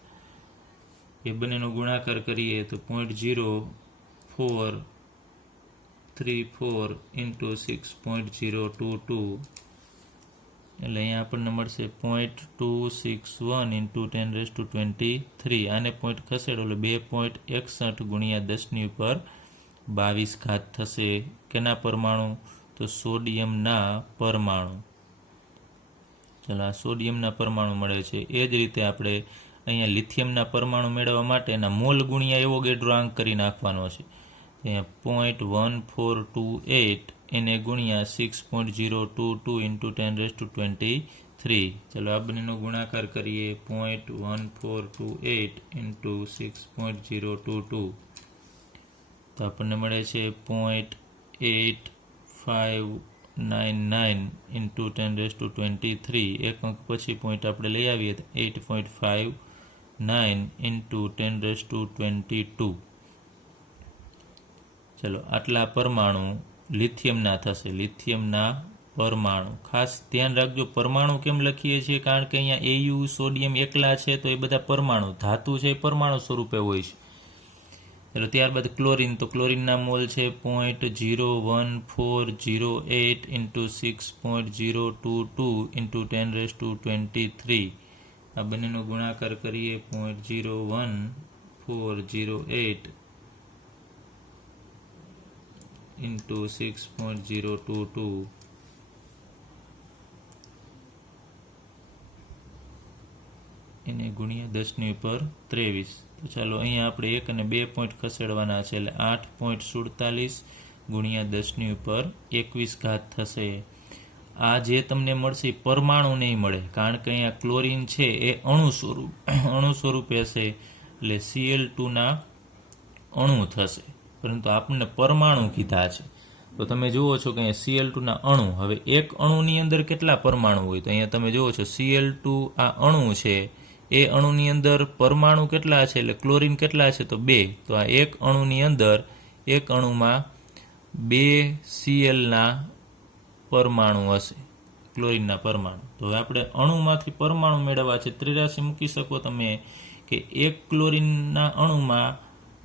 એ બંનેનો ગુણાકાર કરીએ તો 0.0434 ઇન્ટુ 6.022 એટલે અહીંયા આપણને મળશે 0.261 ઇન્ટુ 10⁻23. આને પોઈન્ટ ખસેડો એટલે 2.61 ગુણ્યા 10⁻22 થશે. કેના પરમાણુ તો સોડિયમના પરમાણુ. ચાલો આ સોડિયમના પરમાણુ મળે છે. એ જ રીતે આપણે અહીંયા લિથિયમના પરમાણુ મેળવવા માટેના મોલ ગુણ્યા એવોગેડ્રો આંક કરી નાખવાનો છે. અહીંયા 0.1428 એને ગુણ્યા 6.022 ઇન્ટુ 10⁻23. ચલો આ બંનેનો ગુણાકાર કરીએ. 0.1428 ઇન્ટુ 6.022 તો આપણને મળે છે 0.8599 ઇન્ટુ 10⁻23. એક અંક પછી પોઈન્ટ આપણે લઈ આવીએ તો 8.59 ઇન્ટુ 10⁻22. ચલો આટલા પરમાણુ લિથિયમના થશે. લિથિયમના પરમાણુ ખાસ ધ્યાન રાખજો. પરમાણુ કેમ લખીએ છીએ, કારણ કે અહીંયા એયુ સોડિયમ એકલા છે તો એ બધા પરમાણુ, ધાતુ છે એ પરમાણુ સ્વરૂપે હોય છે. એટલે ત્યારબાદ ક્લોરીન, તો ક્લોરીનના મોલ છે 0.01408 ઇન્ટુ 6.022 ઇન્ટુ 10⁻23. આ બંનેનો ગુણાકાર કરીએ. 0.01408 ઇન્ટુ 6.022 એને ગુણ્યા 10⁻23. તો ચાલો અહીંયા આપણે 1 અને 2 પોઈન્ટ ખસેડવાના છે એટલે 8.47 ગુણ્યા 10⁻21 થશે. આ જે તમને મળશે એ પરમાણુ નહીં મળે, કારણ કે અહીંયા ક્લોરીન છે એ અણુ સ્વરૂપે હશે એટલે Cl2ના અણુ થશે, પરંતુ આપણને પરમાણુ કીધા છે. તો તમે જુઓ છો કે અહીંયા Cl2ના અણુ. હવે એક અણુની અંદર કેટલા પરમાણુ હોય, તો અહીંયા તમે જુઓ છો Cl2 આ અણુ છે, એ અણુની અંદર પરમાણુ કેટલા છે એટલે ક્લોરીન કેટલા છે તો 2. તો આ એક અણુની અંદર એક અણુમાં 2 Clના પરમાણુ હશે. ક્લોરીનના પરમાણુ. તો હવે આપણે અણુમાંથી પરમાણુ મેળવવા છે. 83 મૂકી શકો તમે કે એક ક્લોરીનના અણુમાં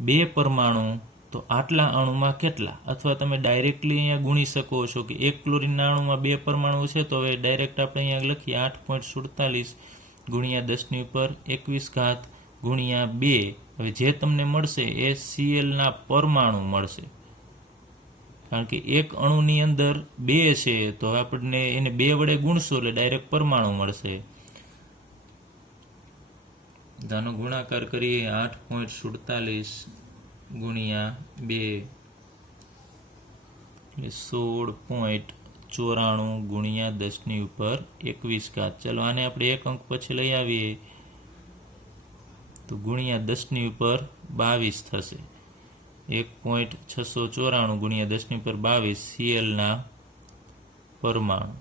2 પરમાણુ, તો આટલા અણુમાં કેટલા, અથવા તમે ડાયરેક્ટલી અહીંયા ગુણી શકો છો કે એક ક્લોરીનના અણુમાં 2 પરમાણુ છે, તો હવે ડાયરેક્ટ આપણે અહીંયા લખીએ 8.47 ગુણ્યા 10⁻21 ગુણ્યા 2. હવે જે તમને મળશે એ Clના પરમાણુ મળશે, કારણ કે એક અણુની અંદર 2 છે, તો આપણને એને 2 વડે ગુણશો એટલે ડાયરેક્ટ પરમાણુ મળશે. આનો ગુણાકાર કરીએ 8.47 ગુણ્યા 2 એટલે 16.94 ગુણ્યા 10⁻21. ચલો આને આપણે એક અંક પછી લઈ આવીએ તો ગુણ્યા 10⁻22 થશે. 1.694 ગુણ્યા 10⁻22 Clના પરમાણુ.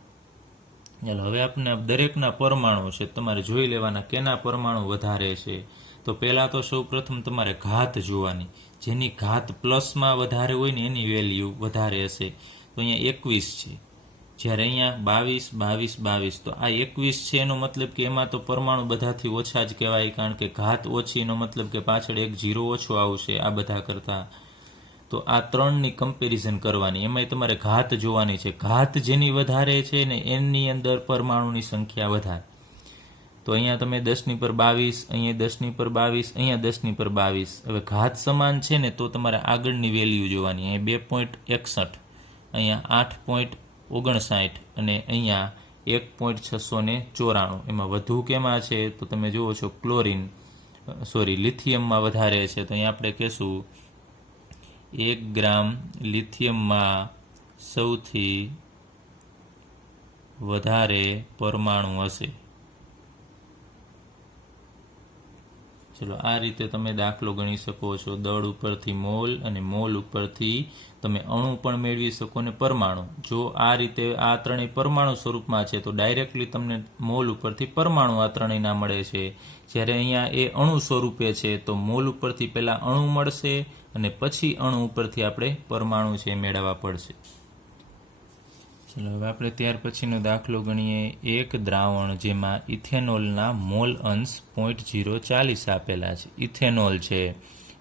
ચાલો હવે આપણે દરેકના પરમાણુ છે તમારે જોઈ લેવાના કેના પરમાણુ વધારે છે. તો પહેલાં તો સૌ પ્રથમ તમારે ઘાત જોવાની, જેની ઘાત પ્લસમાં વધારે હોય ને એની વેલ્યુ વધારે હશે. તો અહીંયા 21 છે, જ્યારે અહીંયા 22, 22, 22. તો આ 21 છે એનો મતલબ કે એમાં તો પરમાણુ બધાથી ઓછા જ કહેવાય, કારણ કે ઘાત ઓછી એનો મતલબ કે પાછળ એક 0 ઓછો આવશે આ બધા કરતાં. તો આ 3ની કમ્પેરિઝન કરવાની, એમાંય તમારે ઘાત જોવાની છે. ઘાત જેની વધારે છે ને એની અંદર પરમાણુની સંખ્યા વધારે. તો અહીંયા તમે 10⁻22, અહીંયા 10⁻22, અહીંયા 10⁻22. હવે ઘાત સમાન છે ને તો તમારે આગળની વેલ્યુ જોવાની. અહીંયા 2.61, અહીંયા 8.59 અને અહીંયા 1.694. એમાં વધુ કેમાં છે તો તમે જુઓ છો લિથિયમમાં વધારે છે. તો અહીંયા આપણે કહેશું 1 ગ્રામ લિથિયમમાં સૌથી વધારે પરમાણુ હશે. ચલો આ રીતે તમે દાખલો ગણી શકો છો. દળ ઉપરથી મોલ અને મોલ ઉપરથી તમે અણુ પણ મેળવી શકો ને પરમાણુ. જો આ રીતે આ ત્રણેય પરમાણુ સ્વરૂપમાં છે તો ડાયરેક્ટલી તમને મોલ ઉપરથી પરમાણુ આ ત્રણેયના મળે છે. જ્યારે અહીંયા એ અણુ સ્વરૂપે છે તો મોલ ઉપરથી પહેલાં અણુ મળશે અને પછી અણુ ઉપરથી આપણે પરમાણુ છે મેળવવા પડશે. ચલો હવે આપણે ત્યાર પછીનો દાખલો ગણીએ. એક દ્રાવણ જેમાં ઇથેનોલના મોલ અંશ 0.40 આપેલા છે. ઇથેનોલ છે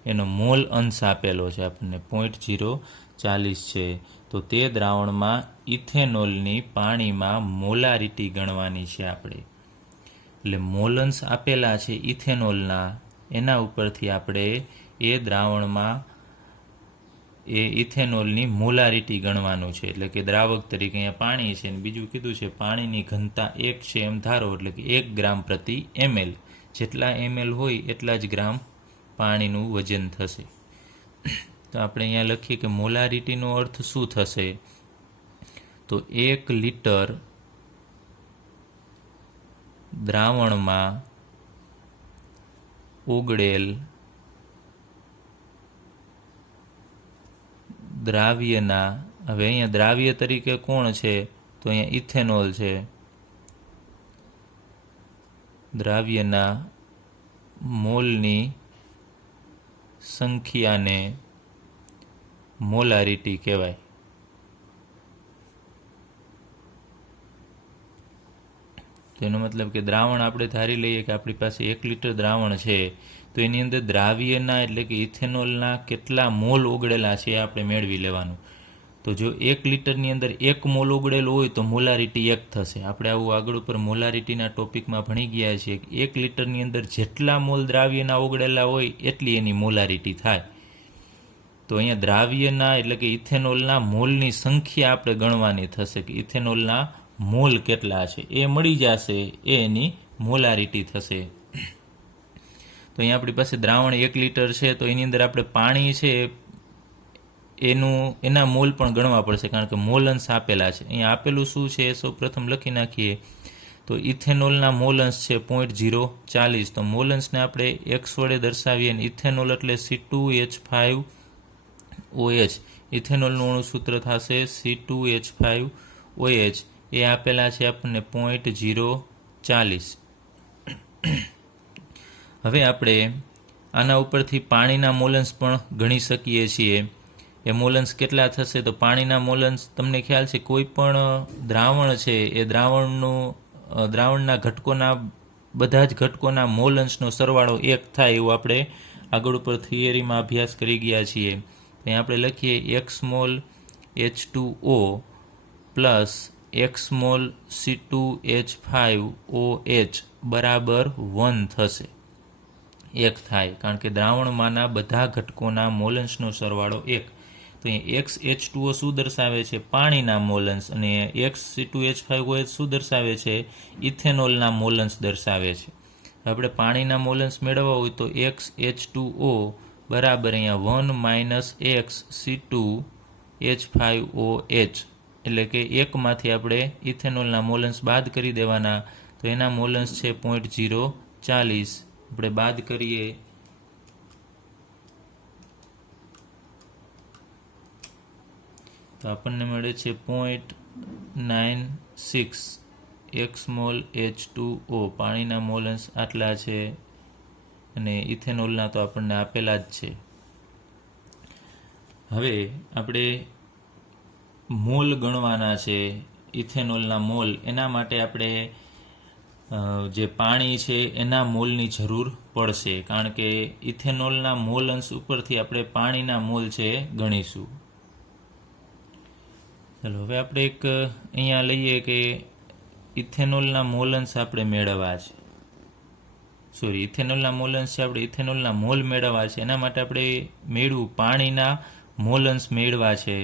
એનો મોલ અંશ આપેલો છે આપણને 0.40 છે. તો તે દ્રાવણમાં ઇથેનોલની પાણીમાં મોલારિટી ગણવાની છે આપણે. એટલે મોલ અંશ આપેલા છે ઇથેનોલના, એના ઉપરથી આપણે એ દ્રાવણમાં એ ઇથેનોલની મોલારિટી ગણવાનું છે. એટલે કે દ્રાવક તરીકે અહીંયા પાણી છે અને બીજું કીધું છે પાણીની ઘનતા 1 છે એમ ધારો, એટલે કે 1 ગ્રામ પ્રતિ ml. જેટલા ml હોય એટલા જ ગ્રામ પાણીનું વજન થશે. તો આપણે અહીંયા લખીએ કે મોલારિટીનો અર્થ શું થશે, તો 1 લિટર દ્રાવણમાં ઓગળેલ દ્રાવ્યના, હવે અહીંયા દ્રાવ્ય તરીકે કોણ છે તો અહીંયા ઇથેનોલ છે. દ્રાવ્યના મોલની સંખ્યાને મોલારિટી કહેવાય. તેનો મતલબ કે દ્રાવણ આપણે ધારી લઈએ કે આપણી પાસે 1 લિટર દ્રાવણ છે, તો એની અંદર દ્રાવ્યના એટલે કે ઇથેનોલના કેટલા મોલ ઓગળેલા છે એ આપણે મેળવી લેવાનું. તો જો 1 લિટરની અંદર 1 મોલ ઓગળેલો હોય તો મોલારિટી 1 થશે. આપણે આવું આગળ ઉપર મોલારિટીના ટોપિકમાં ભણી ગયા છીએ કે 1 લિટરની અંદર જેટલા મોલ દ્રાવ્યના ઓગળેલા હોય એટલી એની મોલારિટી થાય. તો અહીંયા દ્રાવ્યના એટલે કે ઇથેનોલના મોલની સંખ્યા આપણે ગણવાની થશે કે ઇથેનોલના મોલ કેટલા છે એ મળી જશે, એ એની મોલારિટી થશે. તો અહીંયા આપણી પાસે દ્રાવણ 1 લિટર છે, તો એની અંદર આપણે પાણી છે એના મોલ પણ ગણવા પડશે, કારણ કે મોલ અંશ આપેલા છે. અહીંયા આપેલું શું છે એ સૌ પ્રથમ લખી નાખીએ. તો ઇથેનોલના મોલ અંશ છે 0.40. તો મોલ અંશને આપણે x વડે દર્શાવીએ અને ઇથેનોલ એટલે C2H5OH. ઇથેનોલનું અણુસૂત્ર થશે C2H5OH. એ આપેલા છે આપણને 0.40. હવે આપણે આના ઉપરથી પાણીના મોલ અંશ પણ ગણી શકીએ છીએ એ મોલન્સ કેટલા થશે? તો પાણીના મોલન્સ તમને ખ્યાલ છે કોઈ પણ દ્રાવણ છે એ દ્રાવણના ઘટકોના બધા જ ઘટકોના મોલન્સનો સરવાળો 1 થાય એવું આપણે આગળ ઉપર થિયરીમાં અભ્યાસ કરી ગયા છીએ. અહીં આપણે લખીએ x mall H2O plus x mall C2H5OH બરાબર 1 થશે. 1 થાય, કારણ કે દ્રાવણમાંના બધા ઘટકોના મોલન્સનો સરવાળો 1. તો અહીં XH2O શું દર્શાવે છે? પાણીના મોલન્સ. અને XC2H5OH શું દર્શાવે છે? ઇથેનોલના મોલન્સ દર્શાવે છે. આપણે પાણીના મોલન્સ મેળવવા હોય તો XH2O બરાબર અહીંયા 1 માઇનસ XC2H5OH, એટલે કે 1માંથી આપણે ઇથેનોલના મોલન્સ બાદ કરી દેવાના. તો એના મોલન્સ છે 0.040. આપણે બાદ કરીએ તો આપણને મળે છે 0.96 x મોલ H2O. પાણીના મોલન્સ આટલા છે અને ઇથેનોલના તો આપણને આપેલા જ છે. હવે આપણે મોલ ગણવાના છે, ઇથેનોલના મોલ. એના માટે આપણે જે પાણી છે એના મોલની જરૂર પડશે, કારણ કે ઇથેનોલના મોલ અંશ ઉપરથી આપણે પાણીના મોલ છે ગણીશું. ચાલો હવે આપણે એક અહીંયા લઈએ કે ઇથેનોલના મોલન્સ આપણે મેળવવા છે. ઇથેનોલના મોલન્સ છે, આપણે ઇથેનોલના મોલ મેળવવા છે. એના માટે આપણે પાણીના મોલન્સ મેળવવા છે.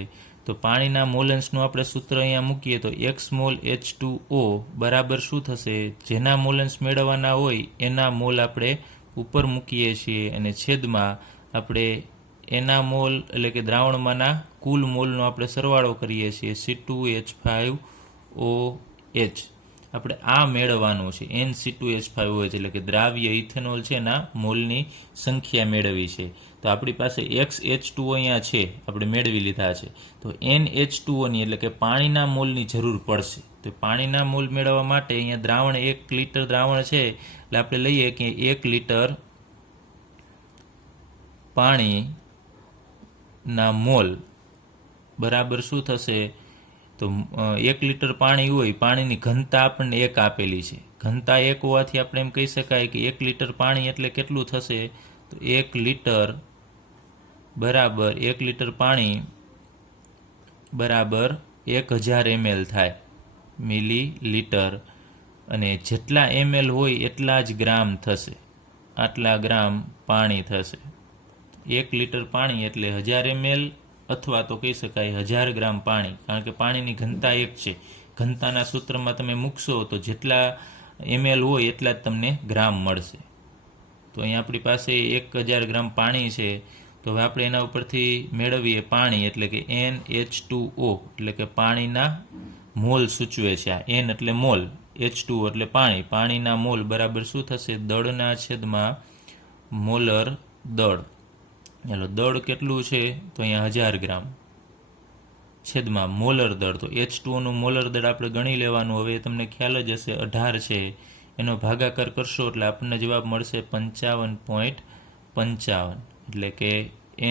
તો પાણીના મોલન્સનું આપણે સૂત્ર અહીંયા મૂકીએ તો x મોલ H2O બરાબર શું થશે? જેના મોલન્સ મેળવવાના હોય એના મોલ આપણે ઉપર મૂકીએ છીએ અને છેદમાં આપણે એના મોલ એટલે કે દ્રાવણમાંના કુલ મોલનો આપણે સરવાળો કરીએ છીએ C2H5OH. આપણે આ મેળવવાનું છે NC2H5OH, એટલે કે દ્રાવ્ય ઇથેનોલ છે એના મોલની સંખ્યા મેળવી છે. તો આપણી પાસે XH2O અહીંયા છે, આપણે મેળવી લીધા છે. તો NH2Oની એટલે કે પાણીના મોલની જરૂર પડશે. તો પાણીના મોલ મેળવવા માટે અહીંયા દ્રાવણ 1 લિટર દ્રાવણ છે, એટલે આપણે લઈએ કે 1 લિટર પાણીના મોલ બરાબર શું થશે? તો 1 લિટર પાણી હોય, પાણીની ઘનતા આપણને 1 આપેલી છે. ઘનતા 1 હોવાથી આપણે એમ કહી શકાય કે 1 લિટર પાણી એટલે કેટલું થશે? તો 1 લિટર બરાબર 1 લિટર પાણી બરાબર 1000 ml થાય, મિલીલીટર. અને જેટલા ml હોય એટલા જ ગ્રામ થશે, આટલા ગ્રામ પાણી થશે. 1 લિટર પાણી એટલે 1000 ml અથવા તો કહી શકાય 1000 ગ્રામ પાણી, કારણ કે પાણીની ઘનતા 1 છે. ઘનતાના સૂત્રમાં તમે મૂકશો તો જેટલા ml હોય એટલા જ તમને ગ્રામ મળશે. તો અહીં આપણી પાસે 1000 ગ્રામ પાણી છે. તો હવે આપણે એના ઉપરથી મેળવીએ પાણી, એટલે કે NH2O, એટલે કે પાણીના મોલ સૂચવે છે. આ N એટલે મોલ, H2O એટલે પાણી. પાણીના મોલ બરાબર શું થશે? દળના છેદમાં મોલર દળ. ચાલો દળ કેટલું છે? તો અહીંયા 1000 ગ્રામ છેદમાં મોલર દળ. તો H2Oનું મોલર દળ આપણે ગણી લેવાનું. હવે તમને ખ્યાલ જ હશે 18 છે, એનો ભાગાકાર કરશો એટલે આપણને જવાબ મળશે 55.55. એટલે કે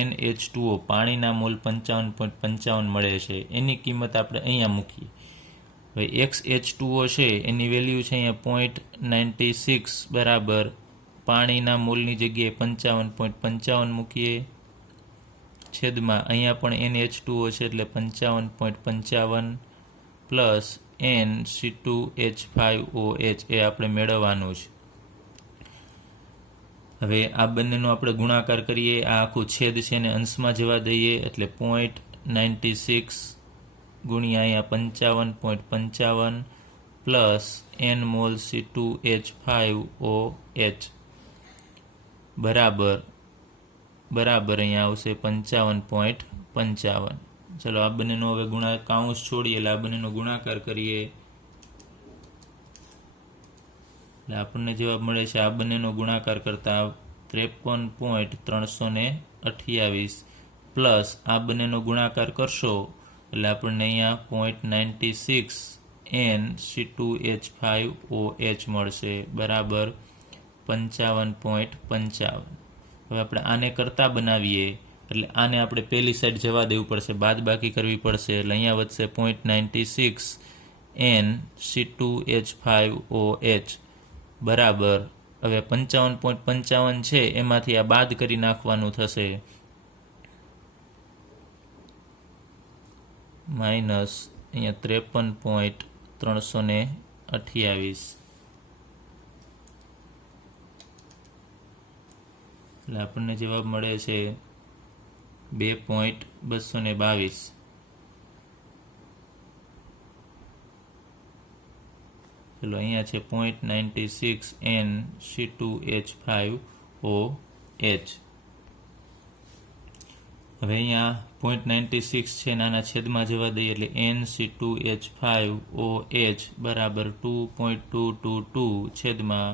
NH2O પાણીના મોલ 55.55 મળે છે. એની કિંમત આપણે અહીંયા મૂકીએ. હવે XH2O છે એની વેલ્યુ છે અહીંયા 0.96 બરાબર પાણીના મોલની જગ્યાએ 55.55 મૂકીએ છેદમાં અહીંયા પણ NH2O છે એટલે 55.55 પ્લસ NC2H5OH એ આપણે મેળવવાનું છે. હવે આ બંનેનો આપણે ગુણાકાર કરીએ. આ આખું છેદ છે એને અંશમાં જવા દઈએ, એટલે 0.96 ગુણ્યા અહીંયા 55.55 પ્લસ N મોલ C2H5OH બરાબર અહીંયા આવશે 55.55. ચલો આ બંનેનો હવે કાઉન્સ છોડીએ એટલે આ બંનેનો ગુણાકાર કરીએ એટલે આપણને જવાબ મળે છે આ બંનેનો ગુણાકાર કરતા 53.328 પ્લસ આ બંનેનો ગુણાકાર કરશો એટલે આપણને અહીંયા 0.96 NC2H5OH મળશે બરાબર 55.55. હવે આપણે આને કરતા બનાવીએ એટલે આને આપણે પહેલી સાઈડ જવા દેવું પડશે, બાદ બાકી કરવી પડશે. એટલે અહીંયા વધશે 0.96 NC2H5OH બરાબર. હવે 55.55 છે એમાંથી આ બાદ કરી નાખવાનું થશે, માઇનસ અહીંયા 53.328. એટલે આપણને જવાબ મળે છે 2.222. ચલો અહીંયા છે 0.96 NC2H5OH. હવે અહીંયા 0.96 છે નાના છેદમાં જવા દઈએ એટલે NC2H5OH બરાબર 2.222 છેદમાં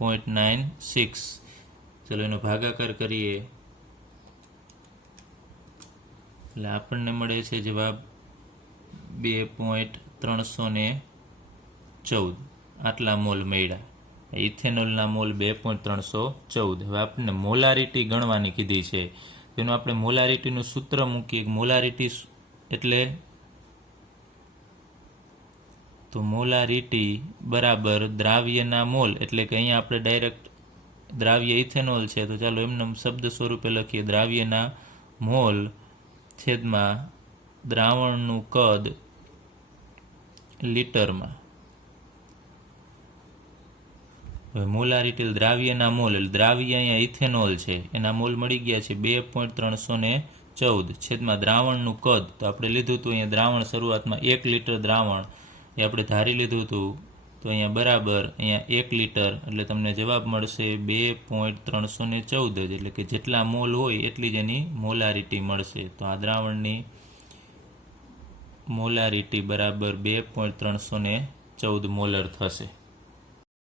0.96. ચલો એનો ભાગાકાર કરીએ એટલે આપણને મળે છે જવાબ 2.314. આટલા મોલ મળ્યા. ઇથેનોલના મોલ 2.314. હવે આપણને મોલારિટી ગણવાની કીધી છે. તેનું આપણે મોલારિટીનું સૂત્ર મૂકીએ. મોલારિટી એટલે તો મોલારિટી બરાબર દ્રાવ્યના મોલ, એટલે કે અહીંયા આપણે ડાયરેક્ટ દ્રાવ્ય ઇથેનોલ છે તો ચાલો એમને શબ્દ સ્વરૂપે લખીએ, દ્રાવ્યના મોલ છેદમાં દ્રાવણનું કદ લીટરમાં. હવે મોલારિટી દ્રાવ્યના મોલ, એટલે દ્રાવ્ય અહીંયા ઇથેનોલ છે એના મોલ મળી ગયા છે 2.314 છેદમાં દ્રાવણનું કદ. તો આપણે લીધું હતું અહીંયા દ્રાવણ શરૂઆતમાં 1 લીટર દ્રાવણ એ આપણે ધારી લીધું હતું, તો અહીંયા બરાબર અહીંયા 1 લીટર એટલે તમને જવાબ મળશે 2.314 જ, એટલે કે જેટલા મોલ હોય એટલી જ એની મોલારિટી મળશે. તો આ દ્રાવણની મોલારિટી બરાબર 2.314 મોલર થશે.